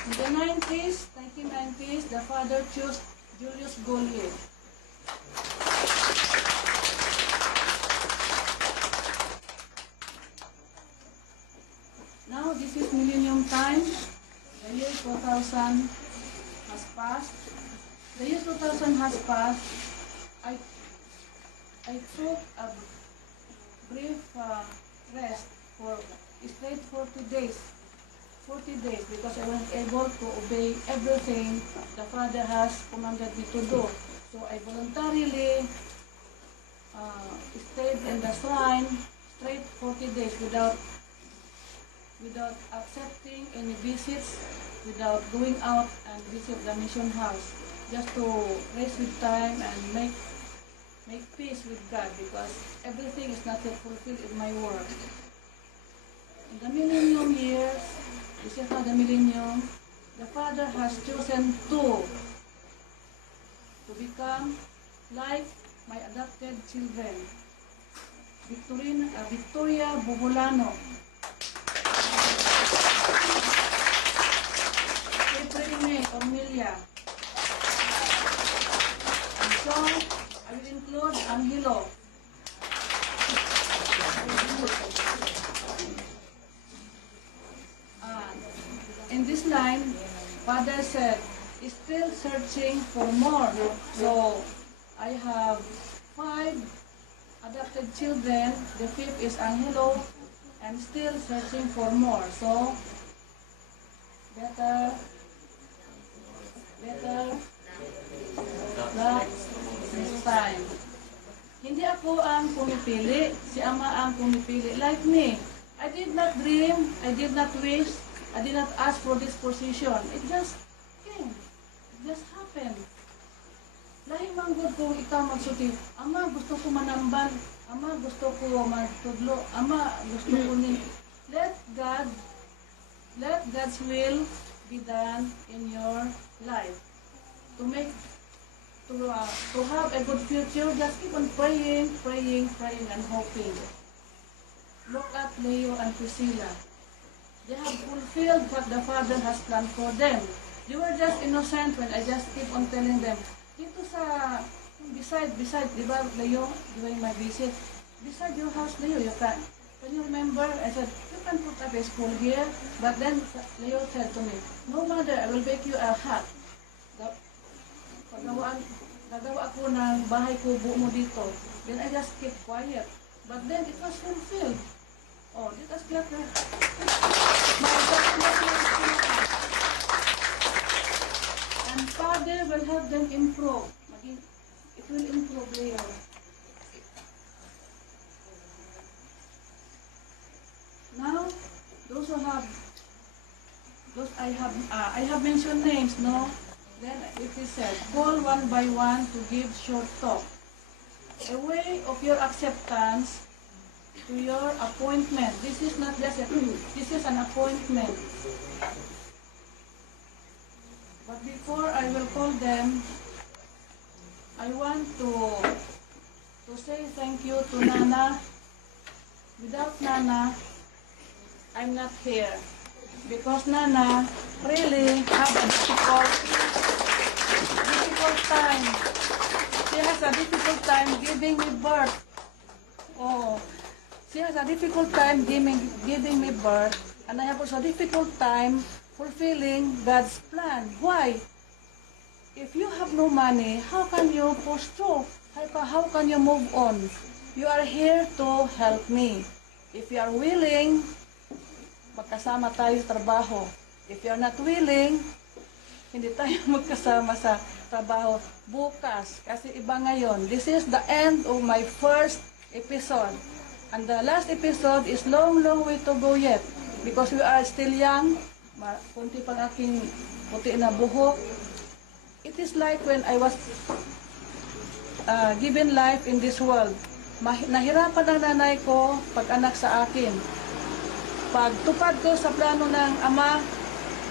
In the 1990s, the father chose Julius Golie. Now this is millennium time. The year 2000 has passed. The year 2000 has passed. I took a brief rest for straight 40 days 40 days because I wasn't able to obey everything the Father has commanded me to do. So I voluntarily stayed in the shrine straight 40 days without accepting any visits, without going out and visit the mission house, just to rest with time and make peace with God, because everything is not yet fulfilled in my work. In the millennium years, this is not the millennium, the Father has chosen to become like my adopted children. Victoria Bugulano, April Ormelia, and so I will include Angelo. In this line, Father said, still searching for more. So I have 5 adopted children. The 5th is Angelo, and still searching for more. So better luck next time. Hindi ako ang pumipili, si Ama ang pumipili. Like me, I did not dream, I did not wish, I did not ask for this position. It just came. It just happened. Lahi manggod ko ikaw magsuti, Ama, gusto ko manambal. Ama, gusto ko magtudlo. Ama, gusto ko ni... Let God's will be done in your life. To have a good future, just keep on praying, and hoping. Look at Leo and Priscilla. They have fulfilled what the Father has planned for them. They were just innocent when I just keep on telling them, dito sa, beside, di ba, Leo, during my visit, beside your house, Leo, can you remember? I said, you can put up a school here. But then Leo said to me, no, Mother, I will make you a hut. Nagawa ako ng bahay kubo mo dito. Then I just keep quiet. But then it was fulfilled. Oh, let us clap her. And Father will help them improve. It will improve Leo. Now, those who have, I have mentioned names, no? Then it is said, call one by one to give short talk. A way of your acceptance to your appointment. This is not just a this is an appointment. But before I will call them, I want to say thank you to Nana. Without Nana, I'm not here. Because Nana really have a difficult time. She has a difficult time giving me birth. Oh, she has a difficult time giving me birth, and I have also a difficult time fulfilling God's plan. Why? If you have no money, how can you pursue? How can you move on? You are here to help me. If you are willing, magkasama tayo sa trabaho. If you are not willing, hindi tayo magkasama sa trabaho bukas. Kasi iba ngayon. This is the end of my first episode. And the last episode is long way to go yet. Because we are still young. Kunti pang aking puti na buhok. It is like when I was given life in this world. Nahirapan ang nanay ko pag-anak sa akin. Pagtupad ko sa plano ng Ama,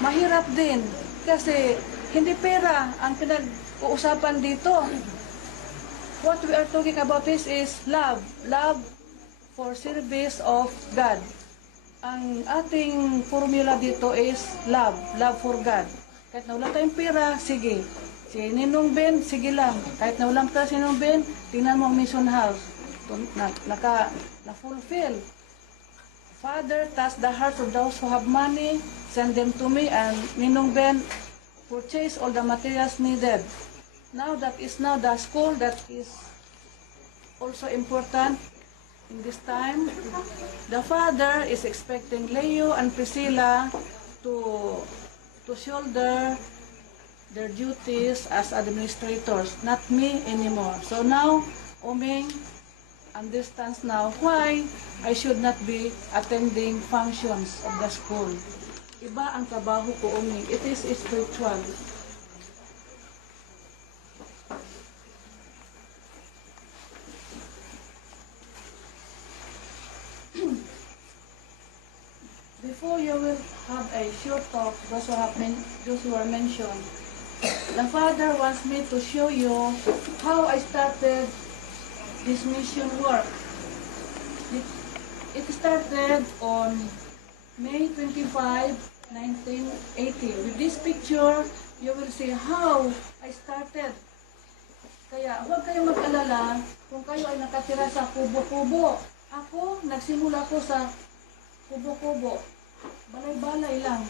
mahirap din. Kasi hindi pera ang pinag-uusapan dito. What we are talking about is love. Love for service of God. Ang ating formula dito is love. Love for God. Kahit na wala tayong pera, sige. Si Ninong Ben, sige lang. Kahit na walang pera si Ninong Ben, tingnan mo ang mission house. Na-fulfill. Father, touch the hearts of those who have money, send them to me, and Ninong Ben, purchase all the materials needed. Now that is now the school that is also important in this time. The Father is expecting Leo and Priscilla to shoulder their duties as administrators, not me anymore. So now, Oming understands now why I should not be attending functions of the school. Iba ang trabaho ko, Oming. It is spiritual. Before you will have a short talk, those who are mentioned, the Father wants me to show you how I started this mission work. It started on May 25, 1980. With this picture, you will see how I started. Kaya huwag kayong mag-alala kung kayo ay nakatira sa kubo-kubo. Ako, nagsimula ko sa kubo-kubo. Balay-balay lang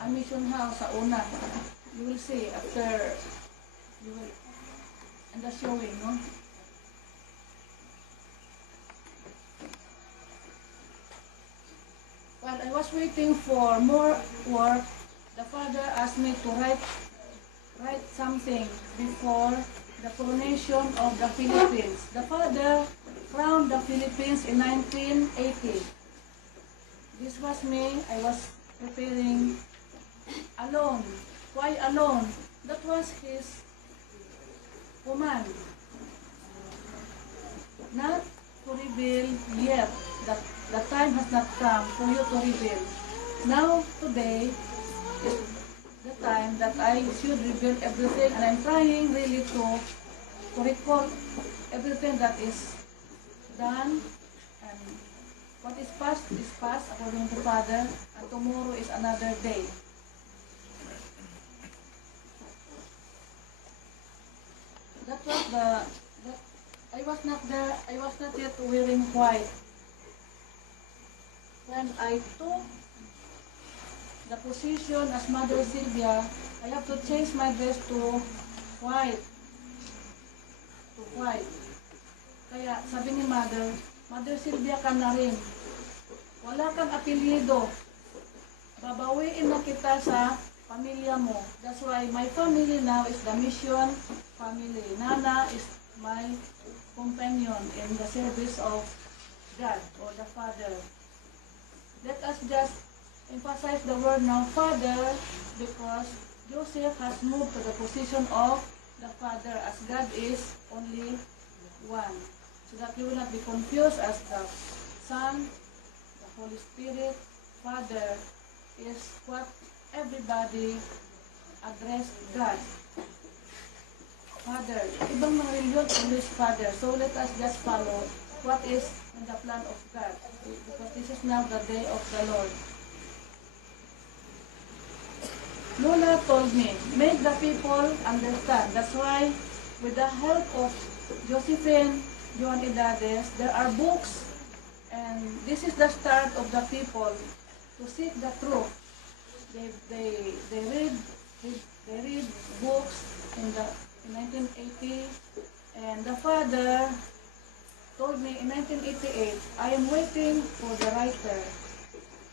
ang mission house sa una. You will see after you will and the showing, no? While I was waiting for more work, the Father asked me to write something before the coronation of the Philippines. The Father crowned the Philippines in 1980. This was me. I was preparing alone. Why alone? That was his command. Not to reveal yet. That the time has not come for you to reveal. Now, today is the time that I should reveal everything, and I'm trying really to recall everything that is done. And what is past, according to Father, and tomorrow is another day. That was I was not there, I was not yet wearing white. When I took the position as Mother Sylvia, I have to change my dress to white. Kaya sabi ni Mother Sylvia ka na rin. Wala kang apelyido. Babawiin na kita sa pamilya mo. That's why my family now is the mission family. Nana is my companion in the service of God or the Father. Let us just emphasize the word now, Father, because Joseph has moved to the position of the Father, as God is only one. So that you will not be confused as the Son, the Holy Spirit, Father is what everybody address God. Father, ibang mga religion always Father. So let us just follow what is in the plan of God, because this is now the day of the Lord. Lola told me, make the people understand. That's why, with the help of Josephine Joan Idades, there are books, and this is the start of the people to seek the truth. They read books in 1980, and the Father told me in 1988, I am waiting for the writer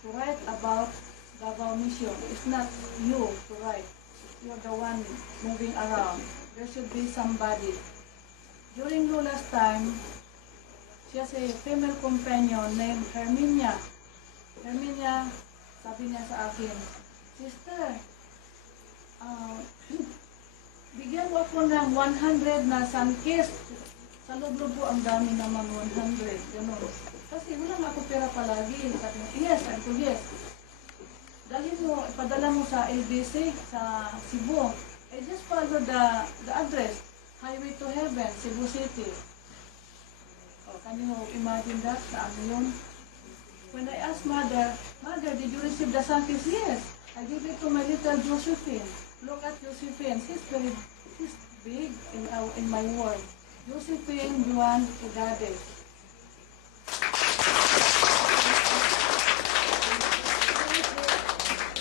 to write about Davao Mission. It's not you to write. You're the one moving around. There should be somebody. During Lola's time, she has a female companion named Herminia. Herminia, sabi niya sa akin, Sister, bigyan mo ako ng 100 na sunkiss. Sa loob po ang dami naman 100. Ganun. Kasi wala nga ako pera palagi. Sabi niya, yes, sabi ko, yes. Dahil mo, ipadala mo sa LBC, sa Cebu. I just follow the address. Highway to Heaven, Cebu City. Oh, can you imagine that? Saan yun? When I asked Mother, did you receive the sunkiss? Yes. I give it to my little Josephine. Look at Josephine. She's big in my world. Josephine Joan Idades.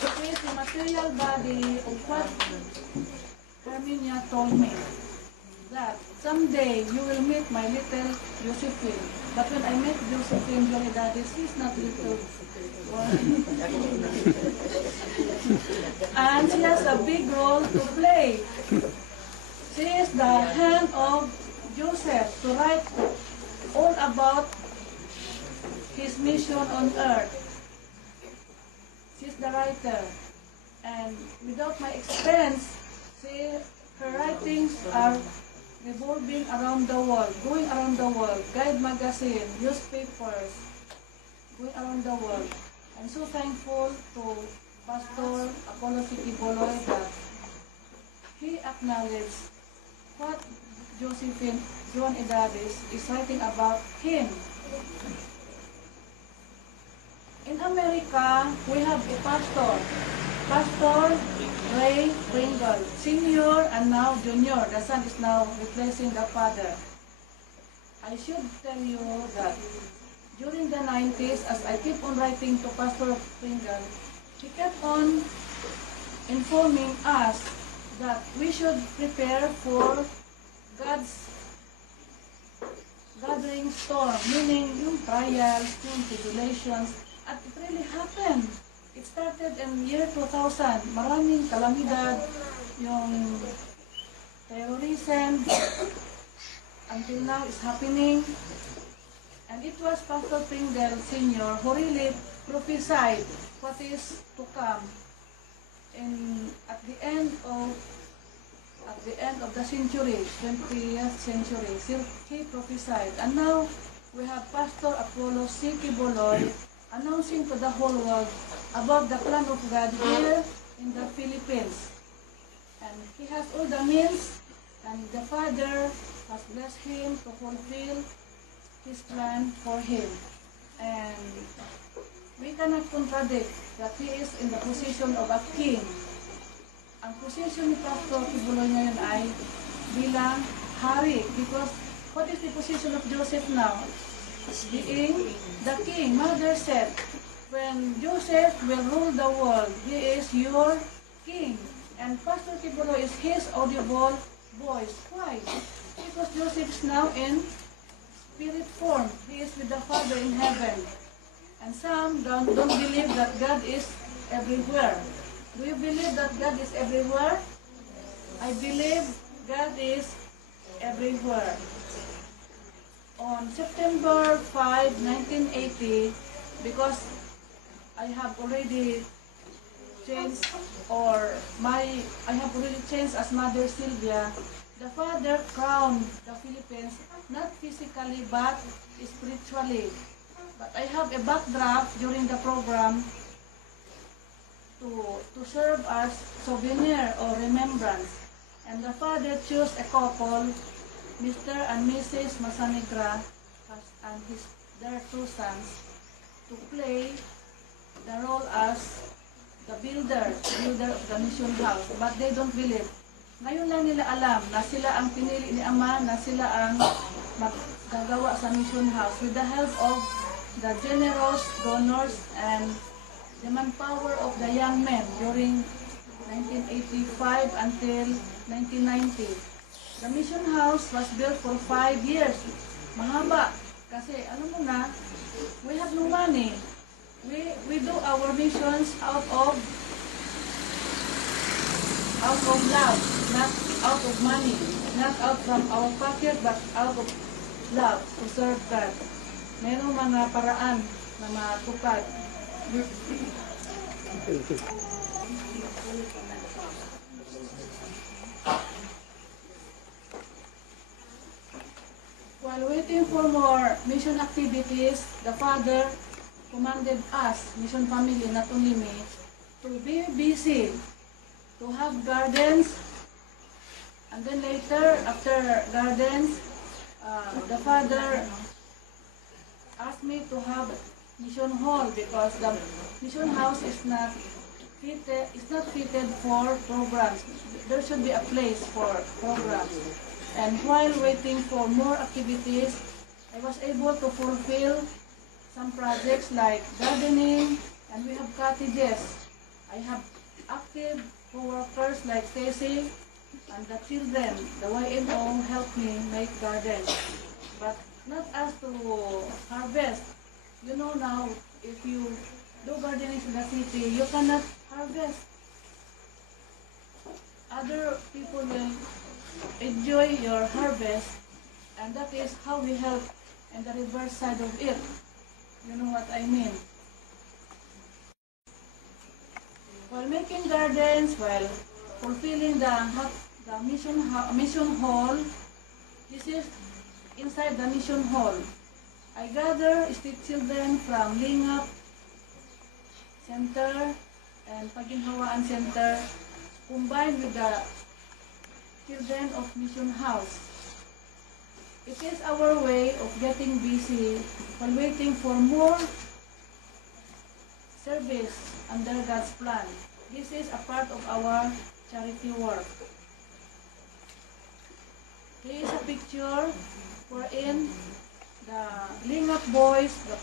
It is the material body of what Herminia told me. that someday you will meet my little Josephine. But when I met Josephine Johnidadis, she's not little. And she has a big role to play. She is the hand of Joseph to write all about his mission on earth. She's the writer. And without my expense, her writings are revolving around the world, going around the world, guide magazine, newspapers, going around the world. I'm so thankful to Pastor Apollo Sikiboloy that he acknowledged what Josephine Johnidadis is writing about him. In America, we have a pastor, Pastor Ray Pringle, senior and now junior. The son is now replacing the father. I should tell you that during the 90s, as I keep on writing to Pastor Pringle, he kept on informing us that we should prepare for God's gathering storm, meaning yung trials, yung tribulations, at it really happened. It started in year 2000. Maraming kalamidad, yung terrorism, until now is happening. And it was Pastor Pringle Sr. who really prophesied what is to come at the end of the century, 20th century. He prophesied. And now we have Pastor Apollo Sikiboloy announcing to the whole world about the plan of God here in the Philippines. And he has all the means, and the Father has blessed him to fulfill his plan for him. And we cannot contradict that he is in the position of a king. Ang position ni Pastor Kibuloy ngayon ay bilang hari, because what is the position of Joseph now? Being the king. Mother said, when Joseph will rule the world, he is your king. And Pastor Kibuloy is his audible voice. Why? Because Joseph is now in spirit form. He is with the Father in heaven. And some don't believe that God is everywhere. Do you believe that God is everywhere? I believe God is everywhere. On September 5, 1980, because I have already changed, I have already changed as Mother Sylvia, the Father crowned the Philippines, not physically but spiritually. But I have a backdraft during the program to serve as souvenir or remembrance. And the Father chose a couple, Mr. and Mrs. Masanigra, and their two sons, to play the role as the builder of the mission house. But they don't believe. Ngayon lang nila alam na sila ang pinili ni Ama, na sila ang magagawa sa mission house with the help of the generous donors and the manpower of the young men during 1985 until 1990. The mission house was built for 5 years. Mahaba. Kasi, mo na, we have no money. We do our missions out of love, not out of money, not out from our pocket, but out of love to serve God. Merong mga paraan na matupad. While waiting for more mission activities, the Father commanded us, mission family, not only me, to be busy, to have gardens, and then later, after gardens, the Father asked me to have mission hall because the mission house is not fitted for programs. There should be a place for programs. And while waiting for more activities, I was able to fulfill some projects like gardening, and we have cottages. I have active co-workers like Stacy, And the children, the YMO helped me make gardens. But not as to harvest. You know now, if you do gardening in the city, you cannot harvest. Other people will enjoy your harvest, and that is how we help in the reverse side of it. You know what I mean? While making gardens, while fulfilling the mission hall, this is inside the mission hall. I gather street children from Lingap Center and Paginhawaan Center, combined with the children of Mission House. It is our way of getting busy while waiting for more service under God's plan. This is a part of our charity work. Here is a picture wherein the Lingap boys, the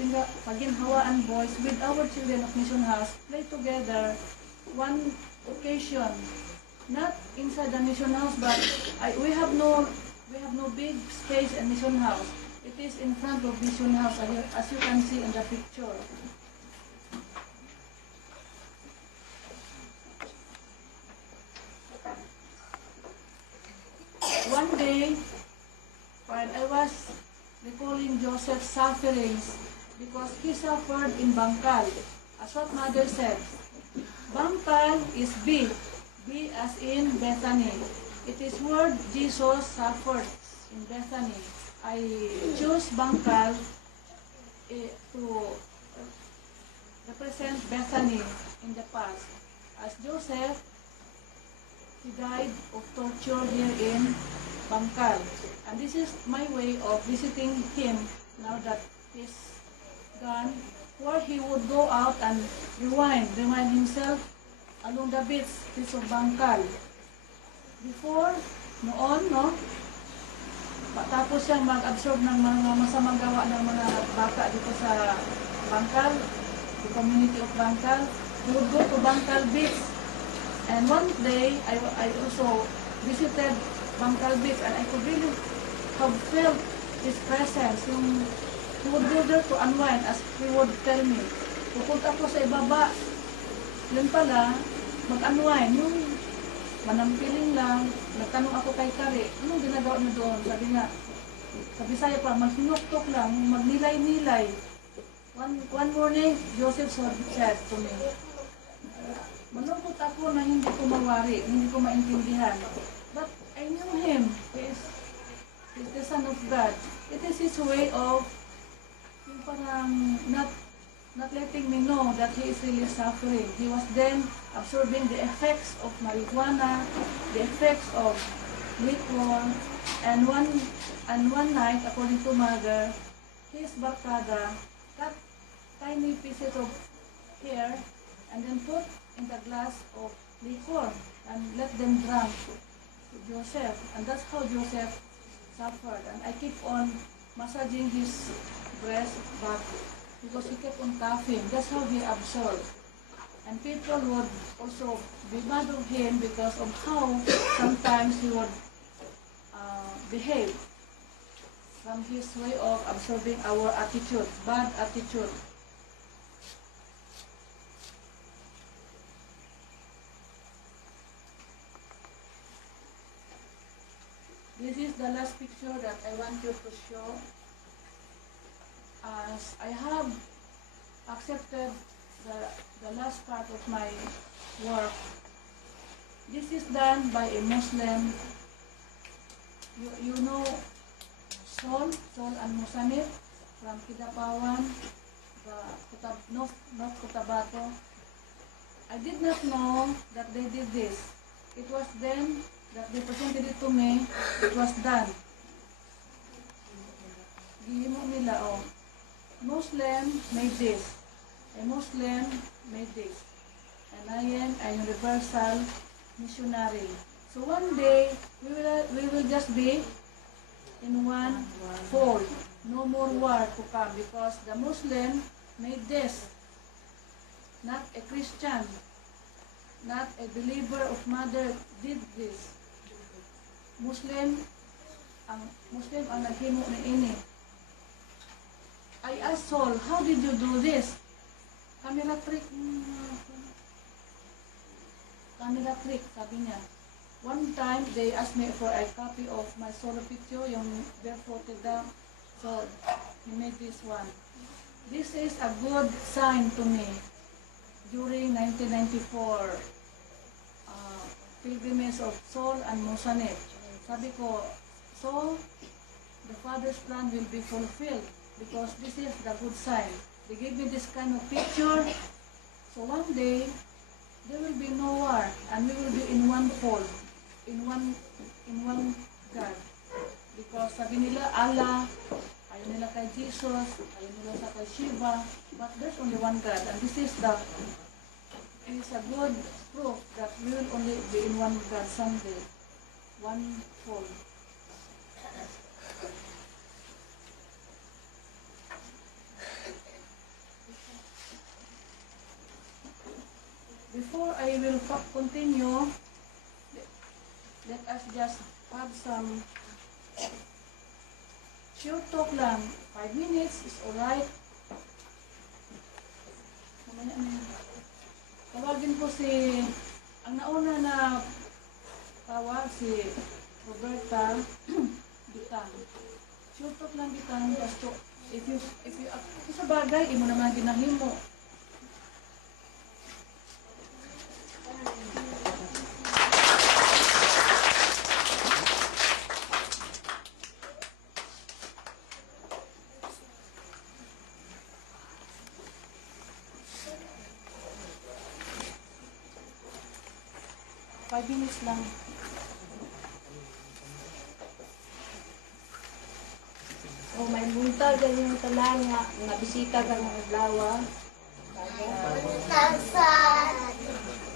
Paginhawaan boys with our children of Mission House play together one occasion. Not inside the Mission House, but we have no big space in Mission House. It is in front of Mission House, as you can see in the picture. One day, while I was recalling Joseph's sufferings, because he suffered in Bangkal, as what mother said, Bangkal is B as in Bethany. It is where Jesus suffered in Bethany. I chose Bangkal to represent Bethany in the past. As Joseph, he died of torture here in Bangkal. And this is my way of visiting him now that he's gone, where he would go out and remind himself along the beach of Bangkal. Before, noon, no? Tapos siyang mag-absorb ng mga masamang gawa ng mga baka dito sa Bangkal, the community of Bangkal. He would go to Bangkal Beach. And one day, I also visited Bangkal Beach, and I could really have felt his presence. He would go there to unwind, as he would tell me. Pupunta ko sa ibaba, yun pala, mag-unwind. Yung manampiling lang, nagtanong ako kay Kari, anong ginagawa niyo doon? Sabi nga, sa Bisaya pa, maghinuktok lang, magnilay-nilay. One morning, Joseph said to me, malungkot ako na hindi ko mawari, hindi ko maintindihan. But I knew him. He is the Son of God. It is his way of yung parang not letting me know that he is really suffering. He was then absorbing the effects of marijuana, the effects of liquor, and one night, according to mother, his barkada cut tiny pieces of hair and then put in the glass of liquor and let them drink Joseph. And that's how Joseph suffered. And I keep on massaging his breast back because he kept on coughing. That's how he absorbed. And people would also be mad of him because of how sometimes he would behave from his way of absorbing our attitude, bad attitude. This is the last picture that I want you to show. As I have accepted the last part of my work, this is done by a Muslim. You know Sol and Musanif from Kidapawan, North Cotabato. I did not know that they did this. It was then that they presented it to me. It was done. Gihimo nila, oh. Muslim made this. A Muslim made this. And I am a universal missionary. So one day, we will just be in one fold. No more war to come because the Muslim made this. Not a Christian, not a believer of mother did this. Muslim ang naghimo ni ini. I asked Saul, how did you do this? Camera trick, sabi niya. One time, they asked me for a copy of my solo picture, yung barefooted down. So, he made this one. This is a good sign to me. During 1994, pilgrimage of Saul and Mosanet. Sabi ko, so, the Father's plan will be fulfilled because this is the good sign. They gave me this kind of picture. So one day, there will be no war and we will be in one fold, in one God. Because sabi nila, Allah, ayaw nila kay Jesus, ayaw nila sa kay Shiva, but there's only one God. And this is a good proof that we will only be in one God someday. One fold. Before I will continue, let us just have some short talk lang. 5 minutes is alright. Tawagin ko ang nauna na tawag si Roberta Bitang. Short talk lang Bitang, just to, if you sa bagay, imo naman ginahimo. Minutes lang. O may buntag yung tanan nga nabisita ka ng adlaw.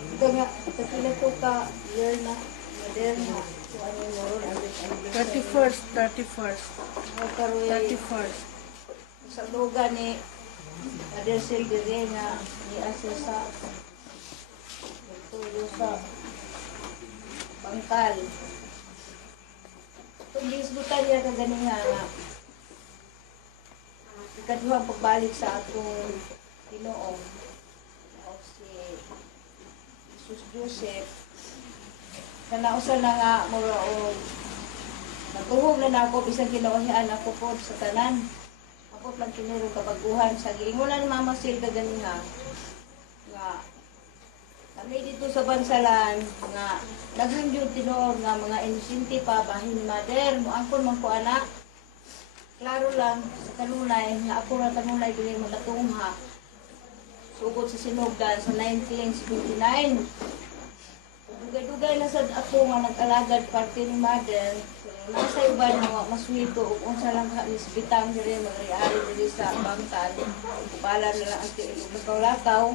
Ito nga, takila ko ka year na moderna. So ano mo ron? 31st. 31st. Sa lugar ni Adersel dire nga ni Asesa. Ito sa Bangkal. Kung disbutan niya kaganiha nga ikaduhang pagbalik sa atong Pinoong o si Jesus Joseph kanausa na nga mura o natuhog na ako bisang kinauhian ako po sa tanan ako lang kinurong kabaguhan sa giingunan mamasil kaganiha nga kami dito sa bansalan nga naghangyod tinuod nga mga inosente pa bahin mother mo angkon man ko anak klaro lang sa kanunay nga ako ra kanunay kini magatungha sugod sa sinugdan sa 1979 dugay-dugay na sad ako nga nag-alagad parte ni mother nasa iban nga maswito ug unsa lang ka is bitang diri magreali diri sa Bangkal bala nila ang lakaw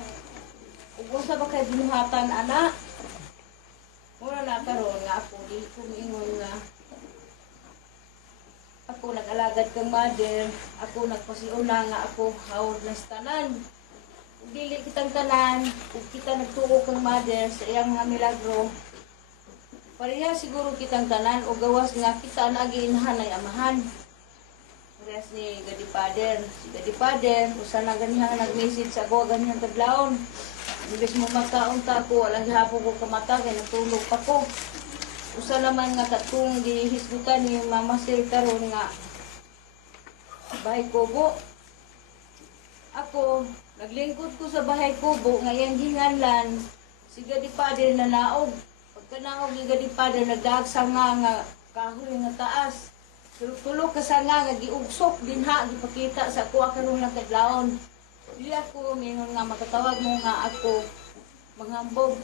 ug unsa ba kay binuhatan ana? Mura na karon nga ako di ko miingon nga ako nag-alagad kang mother, ako nagpasiuna nga ako hawod na sa tanan. Ug dili kitang tanan, ug kita nagtuo kang mother sa iyang mga milagro. Pareha siguro kitang tanan o gawas nga kita nagiinhan ay amahan. Parehas ni Gadipader. Si Gadipader, usa na ganihang nag-message sa ako ganihang kadlawon. Imbes mo makaunta ko, walang hapon ko kamata, kaya natulog pa ko. Usa naman nga katong gihisgutan ni Mama Sil karon nga bahay kubo. Ako, naglingkod ko sa bahay kubo, ngayon ginganlan, si Gadipader na naog. Pagkanaog ni Gadipader, nagdaagsa nga kahoy nga taas. Tulog ka sa nga giugsok dinha, gipakita sa kuha karon lang kadlawon. Dili ako mingon nga makatawag mo nga ako manghambog.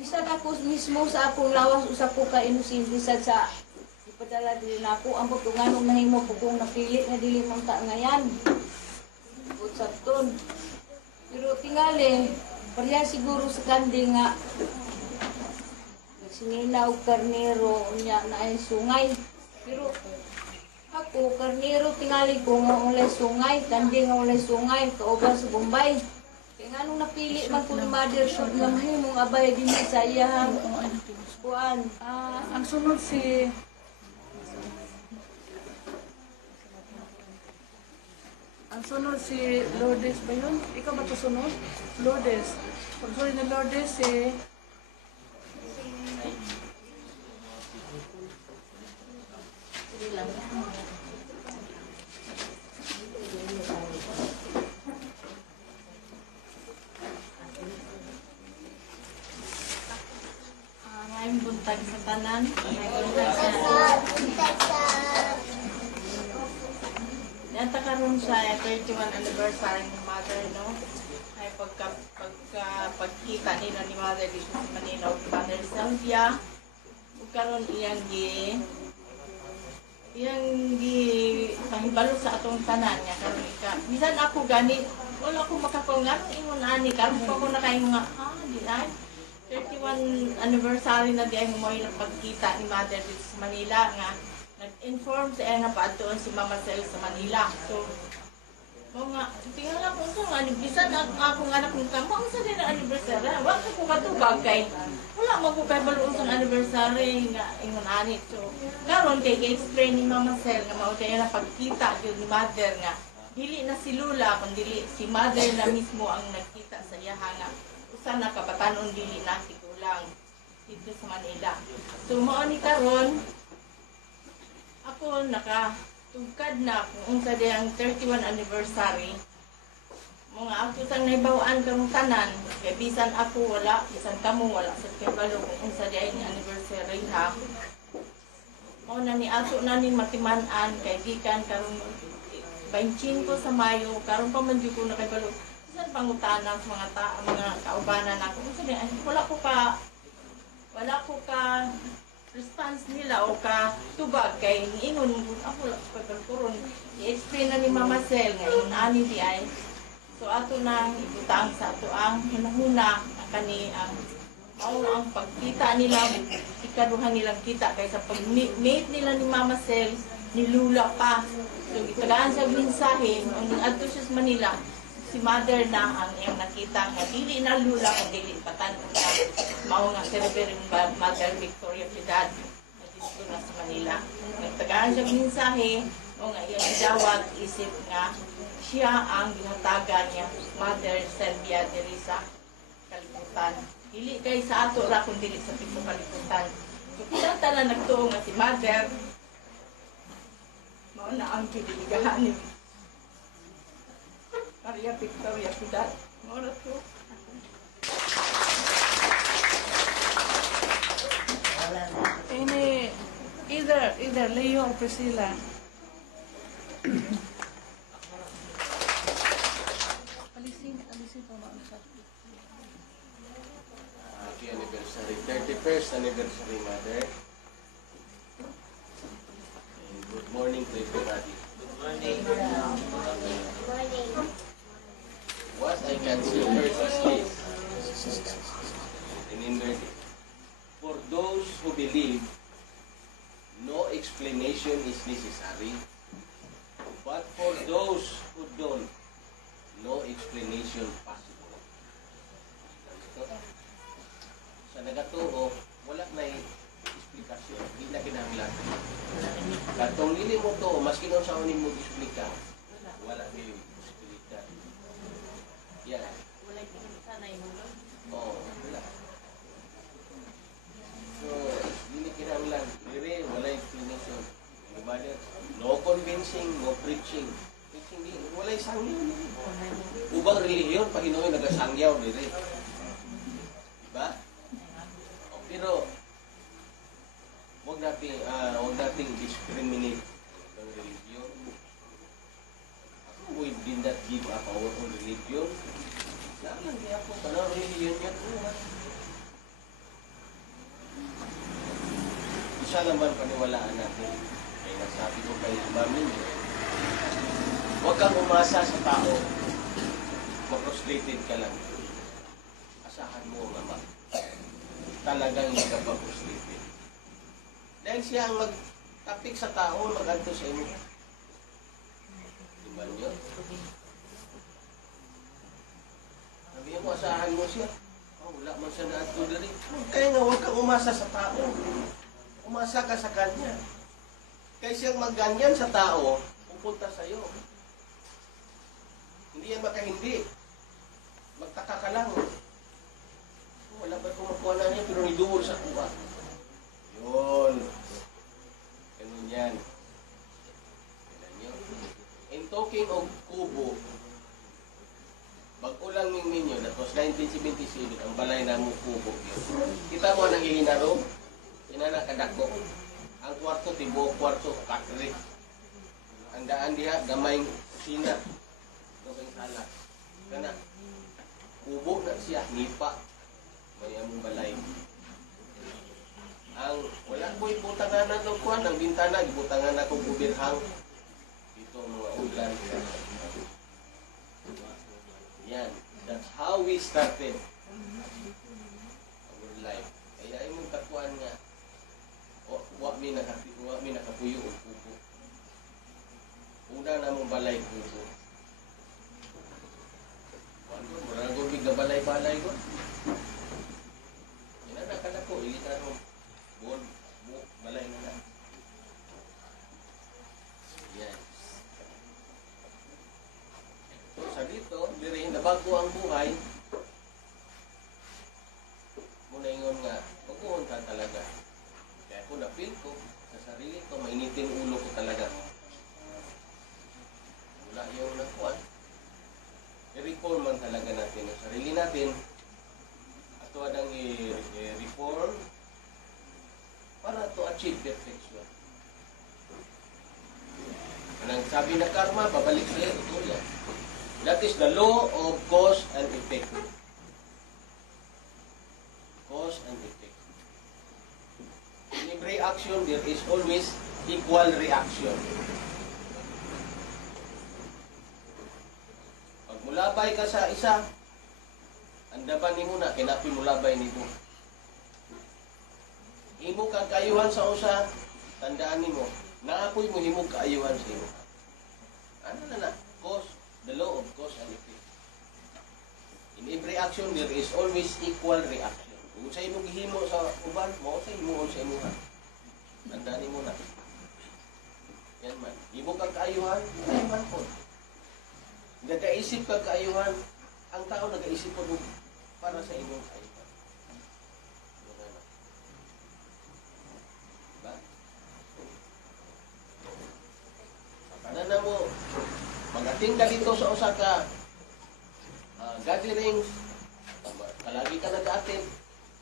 Bisan ako mismo sa akong lawas usa ko ka inosente sa ipadala dili na ako ang putunganong nahimo ko kung napili nga dili man ta ngayan. Bud sabton. Pero tingali pareha siguro sa kandi nga nagsinina og karnero unya na ay sungay. Pero ako, karnero tingali ko nga ulay sungay, kandi nga ulay sungay, kauban sa Bombay. Kaya nga nung napili man ko ni Mother Should nga mahimong abay din sa iyahang Buwan. Ang sunod si... Ang sunod si Lourdes ba yun? Ikaw ba ito sunod? Lourdes. Pag sunod ni Lourdes si... Ngayong buntag sa tanan. Ngayong buntag sa... Yata karon sa 31 anniversary ni Mother, no? Ay pagkita nila ni Mother dito sa Manila o Mother Sylvia. Ug karon iyang pahibalo sa atong tanan nga karon bisan ako gani wala ko makapangan ingon ani karon pa ko nakaingon nga di ay 31 anniversary na di ay mo ilang pagkita ni Mother dito sa Manila nga nag-inform sa iya nga paadtoon si Mama Sel sa Manila. So mga tingala ko nga bisan akong anak ng kamo ang sa din ang anniversary wa ko katubag kay wala man ko kay baluon sa anniversary nga ingon ani. So karon kay explain ni Mama Sel nga mao na pagkita gyud ni Mother nga dili na si Lula kundi si Mother na mismo ang nagkita sa iya nga usa na kabatanon dili na si Kulang dito sa Manila. So mao ni karon ako nakatugkad na kung unsa di ang 31 anniversary. Mga ako sang naibawaan karong tanan, kay bisan ako wala, bisan kamo wala sa kibalo kung unsa di ang anniversary ha. Mao na ni ato na ni matiman-an kay gikan karong 25 sa Mayo, karon pa man gyud ko nakibalo. Bisan pangutana sa mga kaubanan nako. Unsa di wala ko ka response nila o ka tubag kay ingon ako pagkuron i-explain na ni Mama Sel nga ingon ani di ay so ato nang ibutang sa ato ang hunahuna kani ang mao ang pagkita nila ikaduhan nilang kita kay sa pag-meet nila ni Mama Sel ni Lula pa so gitagaan sa mensahe ang adto sa Manila si Mother na ang iyang nakita nga dili na Lula kundi dili patan ka mao nga Reverend Mother Victoria Piedad na dito na sa Manila. Nagtagaan siya mensahe o nga iyang idawat isip nga siya ang ginatagan niya Mother Sylvia diri sa kalibutan. Dili kay sa ato ra kundi dili sa pitong kalibutan. So kinanta na nagtuo nga si Mother mao na ang kidiligahan ni Maria Victoria Piedad. Mora to. Ini either Leo or Priscilla. Alisin pa mga Happy anniversary, 31st anniversary, Mother. And good morning to everybody. Good morning. What I can see first is this. Remember, for those who believe, no explanation is necessary. But for those who don't, no explanation possible. Sa nagatuo, wala na explikasyon. Hindi na kinahanglan. Katong lili mo to, maski nung sa unin mo explika, wala din explika. Yan. Wala sanay mo. Oo, wala. So, hindi kinahanglan. Dire, wala explanation. No convincing, no preaching. Preaching, wala sangyaw. Ubang relihiyon, Panginoon, nagasangyaw dire. Diba? Pero, huwag nating discriminate ng religion. We did not give up our own religion. Lang di ako, parang religion yan. Isa naman paniwalaan natin. Kaya nasabi ko kay Mami, huwag kang umasa sa tao. Ma-frustrated ka lang. Asahan mo ang Ama. Talagang magkapag-frustrated. Dahil siya ang magtapik sa tao, maganto sa inyo. Diba nyo? Sabihin mo, asahan mo siya. Oh, Wala man siya na ato diri. Kaya nga, huwag kang umasa sa tao. Umasa ka sa kanya. Kaya siyang magganyan sa tao, pupunta sa'yo. Hindi yan makahindi. Magtaka ka lang. Wala ba kumakuha na niya, pero niduol sa kuha. Yun. Ganun yan. Kailan yun? In talking of kubo, bago-lang ninyo, that was 1977, ang balay na mo kubo yun. Kita mo nang ihinaro, inanakadako. Ang kwarto, tibuok kwarto, kakri. Ang daan diha, gamayng kusina. Gamayng sala. Kana, kubo na siya, nipa. May among balay. Ang wala ko ibutangan na ito kuhan, ang bintana, ibutangan na kong gubirhang. Dito ang mga ulan. Yan. That's how we started our life. Kaya ay mong kakuan nga, wa mi nakapuyo o kubo. Una na mong balay kubo. Wando, marang gubig na balay-balay ko. Inanakan ako, ilitan mo. Buon, balay na na. Yan. So, sa dito, diri, nabago ang buhay. Muna ingon nga, pag-uon ka talaga. Kaya ako na-feel ko, sa sarili ko, mainitin ulo ko talaga. Wala yung nakuan. I-reform man talaga natin ang sarili natin. Ato adang i-reform para to achieve perfection. Anong sabi na karma, babalik sa iyo, ito yan. That is the law of cause and effect. Cause and effect. In every action, there is always equal reaction. Pag mulabay ka sa isa, andaban ni mo na, kinapi mulabay ni mo. Imo kang kaayuhan sa usa, tandaan ni mo, naapoy mo himo kaayuhan sa imo. Ano na na? Cause, the law of cause and effect. In every action, there is always equal reaction. Kung sa imo gihimo sa uban, mo sa imo sa imo. Tandaan ni mo na. Yan man. Imo kang kaayuhan, kaayuhan po. Nagaisip kang kaayuhan, ang tao nagaisip po para sa imong kaayuhan. Ano na mo, mag-ating ka dito sa Osaka, gatherings, palagi ka nag-attend,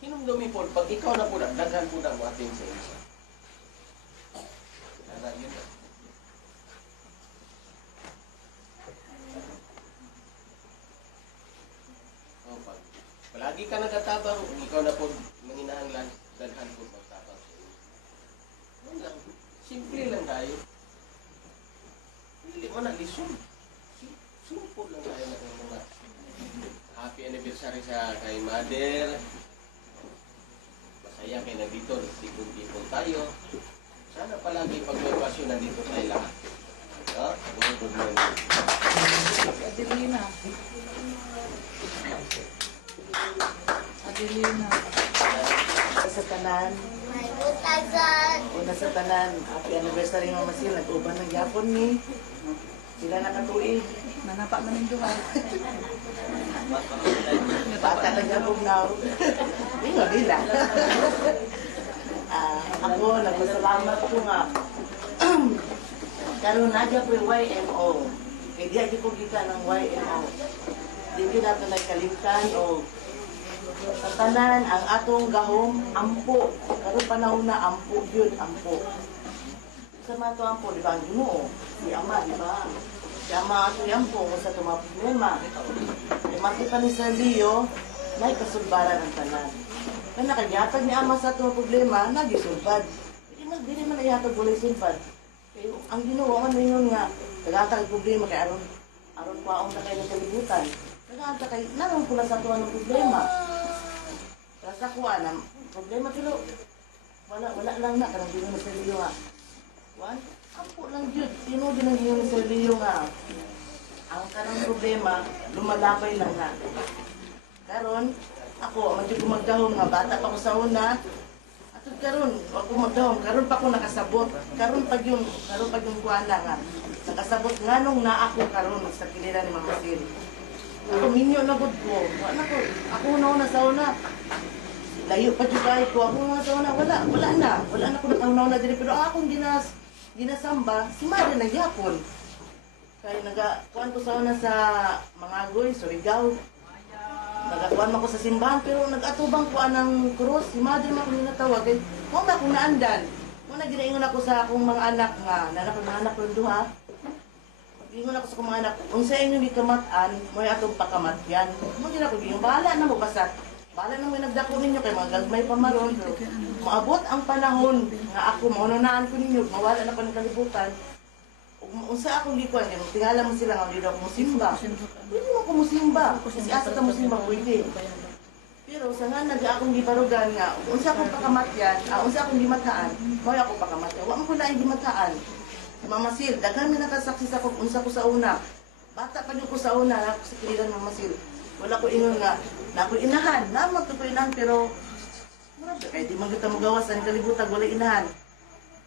hinumdumi po, pag ikaw na po na, daghan po na mo attend sa isa. Yun na. Palagi ka nagtatabang, ikaw na po manginahanglan, daghan po magtabang sa iyo. Yan lang, simple lang tayo. Hindi mo na lisod. Simple lang tayo na mga happy anniversary sa kay Mother. Masaya kayo na dito, tipong-tipong tayo. Sana palagi pag may pasyon nandito tayo lahat. Good morning. Adelina. Adelina. Sa tanan. Una sa tanan. Happy anniversary Mama Sil. Nag-uban ng Japon ni. Sila nakatuig. Nanapa man yung duha. Bata na Japon now. Hindi nila. Ako, nagpasalamat ko nga. Karoon na dyan po yung YMO. Kaya di ako kita ng YMO. Hindi natin nagkalimtan o sa tanan ang atong gahom ampo. Karoon panahon na ampo yun, ampo. Sa mga ito ampo, di ba ang Ginoo? Si Ama, di ba? Si Ama ato yung ampo kung sa itong mga problema. Makita ni Sir Leo, may kasulbaran ang tanan. Kaya nakagyatag ni Ama sa itong problema, nagisulbad. Hindi naman nayatag bulay sulbad. Kaya ang ginawa man ninyo nga, tagatag problema kay aron kwaong na kayo ng kalibutan. Tagatag kay, naroon ko na sa tuwa ng problema. Rasa ko ang problema pero wala lang na kanang Ginoo ni Sir Leo nga. Wan, ampo lang jud. Sino din ang Ginoo ni Sir Leo nga? Ang kanang problema lumalabay lang na. Karon Ako, medyo ko magdahom nga, bata pa ko sa una. At karon, ako magdahom, karon pa ko nakasabot. Karon pa yung kuana nga. Nakasabot nga nung na ako karon sa kilala ni Mama Sil. Ako minyo na gud ko. Wala ko, ako na sa una. Layo pa yung kahit ko, ako na sa una, wala na ko nakahunaw na diri. Pero akong ginasamba, si Mari na yapon. Kaya nagakuan ko sa una sa mga agoy, Surigao. Nagakuan ako sa simbahan, pero nagatubang ko ng krus. Si Mother man ko ninatawag. Kaya mo na akong naandan. Muna ginaingon ako sa akong mga anak nga. Nanak ko mga anak ko duha. Gingon ako sa akong mga anak. Kung sa inyo di kamatan, mo atong pakamatyan. Mo gina ko gingon, bahala na mo basta. Bahala na mo nagdako ninyo kay mga gagmay pa maron. Maabot ang panahon nga ako maununaan ko ninyo, mawala na pa ng kalibutan. Unsa akong likuan niya, tingala mo sila nga, hindi daw ako musimba. Pwede mo ako musimba, kasi asa ka musimba, pwede. Pero sa nga akong gibarugan nga, unsa akong pakamatyan, unsa akong gimataan, may ako pakamatyan, wala ko na yung gimataan. Mama Sil, daghan mi nakasaksi sa kung unsa ko sa una. Bata pa ko sa una, ako sa kiliran Mama Sil. Wala ko ingon nga, na ako inahan, naman ko inahan, pero kaya di man kita magawas ang kalibutan, wala inahan.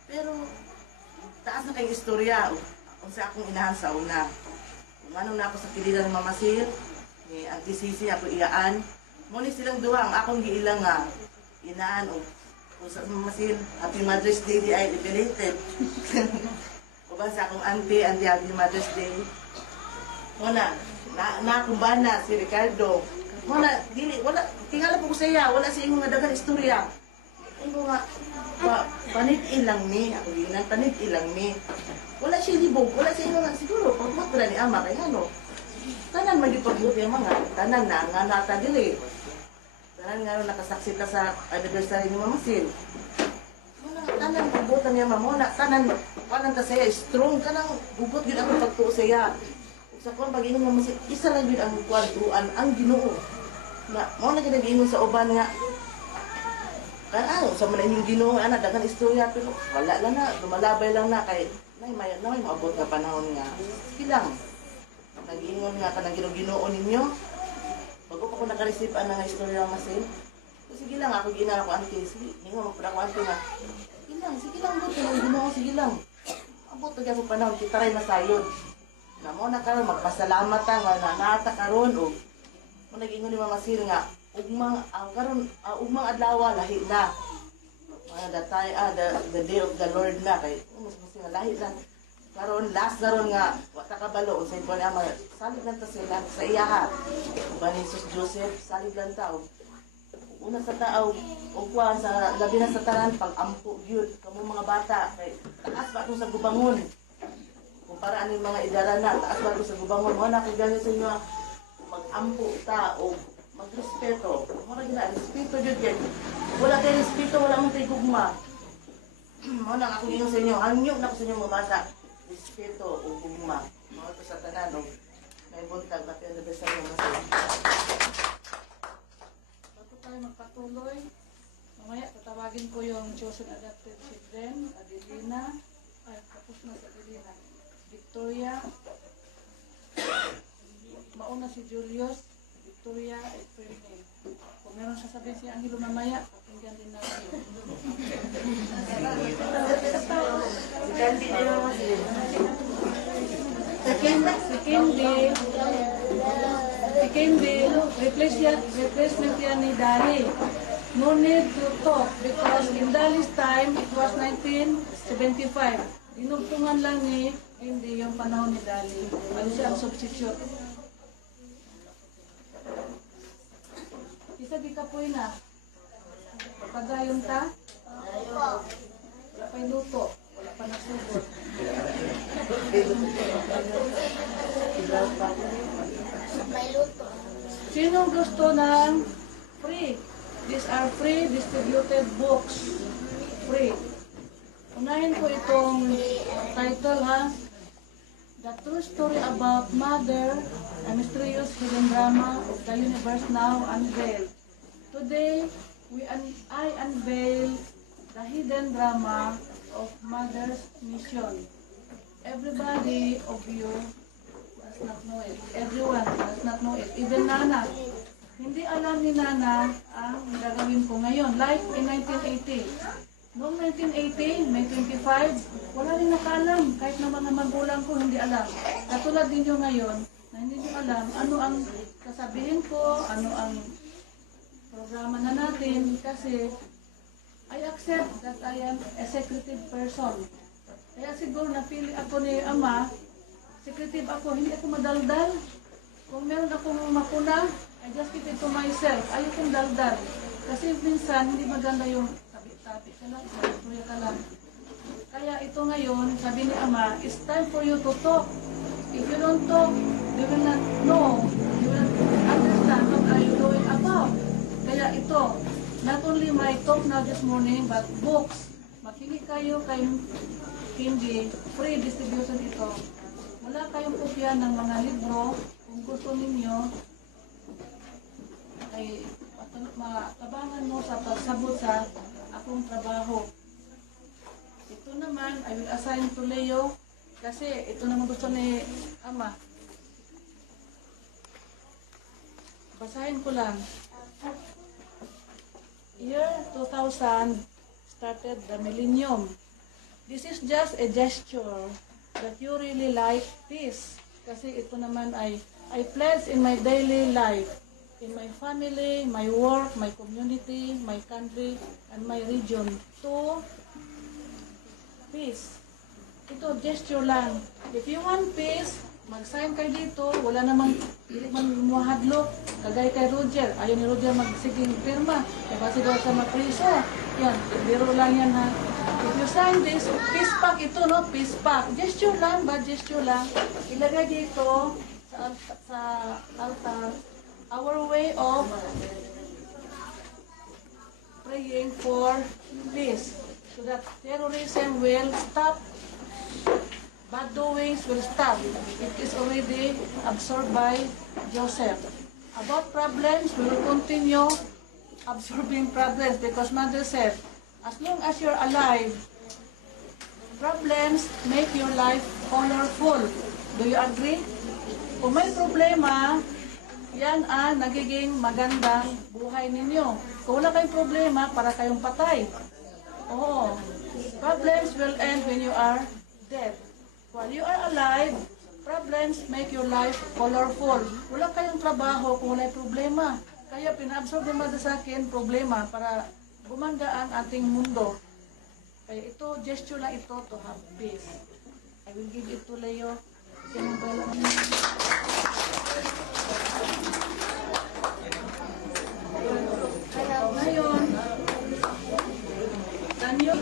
Pero, taas na kayong istorya, kung sa akong inahan sa una. Kung anong na ako sa kiliran ng Mama Sil, ni Auntie Sisi, ako iyaan. Muna silang duha, ang akong giilang nga, inaan, kung sa Mama Sil, Happy Mother's Day, di ay belated. Kung ba sa akong auntie, Happy Mother's Day. Muna, nakumbana si Ricardo. Muna, wala, tingala po ko sa iya, wala sa inyo nga dagang istorya. Ingo nga, panit ilang mi, ako ginan, panit ilang mi. Wala siya libog, wala siya ingo nga, siguro, pagmatra ni Ama, kaya ano, tanan magipagbuti ang mga, tanan na, nga nata dili. Tanan nga nakasaksi ka sa anniversary ni Mama Sil. Tanan, pagbutan niya, Mama, tanan, panan ta saya, strong ka nang, bubot yun ako pagtuo saya. Sa kung pag-ingon Mama Sil, isa lang yun ang kwadruan, ang Ginoo. Na, mo na ginag-ingon sa uban nga, sa mga yung Ginoo, dagan istorya, pero wala lang na, lumalabay lang na, kay may maabot na panahon nga. Sige lang, nag-iingon nga ka ng Ginoo ninyo, bago pa ko nakareceive na nga istorya ng Masin, sige lang, ako ginala ko auntie, sige, ningon mo pa ako auntie nga, sige lang, buto ng Ginoo, sige lang. Abot na ako panahon, kita rin nasayod. Na mo na karon magpasalamat nga na nata karon o mo nag-ingon ni Mama Sil nga ugmang ugmang adlaw lahi na the day of the Lord na kay mas lahi lang karon last karon nga wa ta kabalo unsay ko na salig lang ta sila sa iyaha ba ni Jesus Joseph salig lang ta una sa tao o kuan sa labi na sa tanan pag-ampo gyud kamo mga bata kay taas ba atong sa gubangon kung para ano yung mga idara na taas ba atong sa gubangon mo na kay ganyo sa inyo mag-ampo ta o magrespeto. Mo na gina respeto jud kay wala kay respeto wala man tay gugma. Mo na ako ingon sa inyo, hangyo na ko sa inyo mga bata. Respeto o gugma. Mo to sa tanan og may buntag na kay sa inyo mas. Bago tayo magpatuloy, mamaya tatawagin ko yung chosen adopted children, Adelina, tapos na si Adelina, Victoria, mauna si Julius, Victoria, at Fernie. Kung meron sasabihin si Angelo mamaya, pakinggan din natin. Si Kendi, replacement yan ni Dali. No need to talk because in Dali's time, it was 1975. Dinugtungan lang ni Kendi yung panahon ni Dali. Ano siya ang substitute? Isa di ka po na. Pagpagayon ta? Wala pa yung luto. Wala pa nagsugod. Sino gusto ng free? These are free distributed books. Free. Unahin ko itong title ha. The True Story About Mother, a Mysterious Hidden Drama of the Universe Now Unveiled. Today, I unveil the hidden drama of Mother's mission. Everybody of you does not know it. Everyone does not know it. Even Nana. hindi alam ni Nana ang gagawin ko ngayon. Like in 1980. Noong 1980, May 25, wala rin nakaalam. Kahit na mga magulang ko, hindi alam. Katulad ninyo ngayon, na hindi nyo alam ano ang sasabihin ko, ano ang programa na natin, kasi I accept that I am a secretive person. Kaya siguro napili ako ni Ama, secretive ako, hindi ako madaldal. Kung meron akong makuna, I just keep it to myself. Ayokong daldal. Kasi minsan, hindi maganda yung tabi-tabi ka lang, kuya ka lang. Kaya ito ngayon, sabi ni Ama, it's time for you to talk. If you don't talk, you will not know. You will not understand what are you doing about. Kaya ito, not only my talk now this morning, but books. Makinig kayo kay Hindi, free distribution ito. Wala kayong kopya ng mga libro. Kung gusto ninyo, ay matabangan mo sa pagsabot sa akong trabaho. Ito naman, I will assign to Leo, kasi ito naman gusto ni Ama. Basahin ko lang. Year 2000 started the millennium. This is just a gesture that you really like peace. Kasi ito naman ay I pledge in my daily life, in my family, my work, my community, my country, and my region to peace. Ito, gesture lang. If you want peace, mag-sign kayo dito. Wala namang, hindi man muhadlok. Kagay kay Roger. Ayaw ni Roger magsiging pirma. Diba siguro sa mapriso. Yan, biro lang yan ha. If you sign this, peace pack ito, no? Peace pack. Gesture lang ba? Gesture lang. Ilagay dito sa altar. Our way of praying for peace. So that terrorism will stop. Bad doings will stop. It is already absorbed by Joseph. About problems, we will continue absorbing problems because Mother said, as long as you're alive, problems make your life colorful. Do you agree? Kung may problema, yan ang nagiging magandang buhay ninyo. Kung wala kayong problema, para kayong patay. Oh, problems will end when you are dead. While you are alive, problems make your life colorful. Wala kayong trabaho kung wala problema. Kaya pina-absorb naman sa akin problema para gumanda ang ating mundo. Kaya ito, gesture lang ito to have peace. I will give it to Leo. Ngayon, Daniel.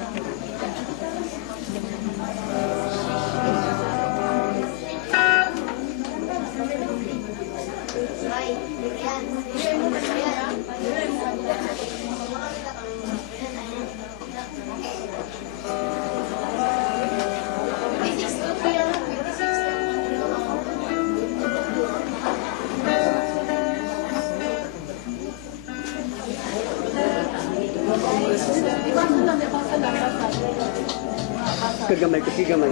Kagamay, kagamay.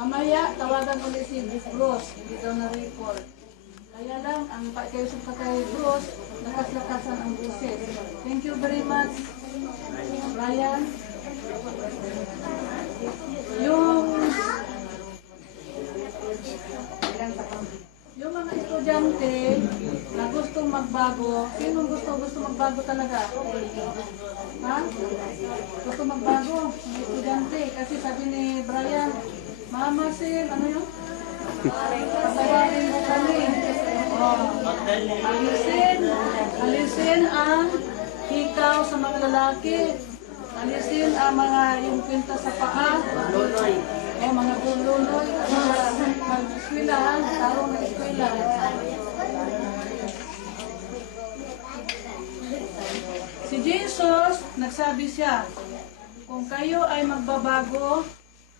Mamaya, tawagan ulit si Bruce. Hindi daw na-report. Kaya lang, ang pakiusap ka kay Bruce, lakas-lakasan ang buses. Thank you very much, Ryan. Yung mga estudyante na gustong magbago, sinong gusto magbago talaga? Ha? Gusto magbago? Mga estudyante. Kasi sabi ni Brian, Mama Sil, ano yun? Patawarin mo kami. Alisin ang hikaw sa mga lalaki. Alisin ang mga yung pinta sa paa. Mga bulunoy. Mag-eskwelahan, tarong na eskwela. Si Jesus, nagsabi siya, kung kayo ay magbabago,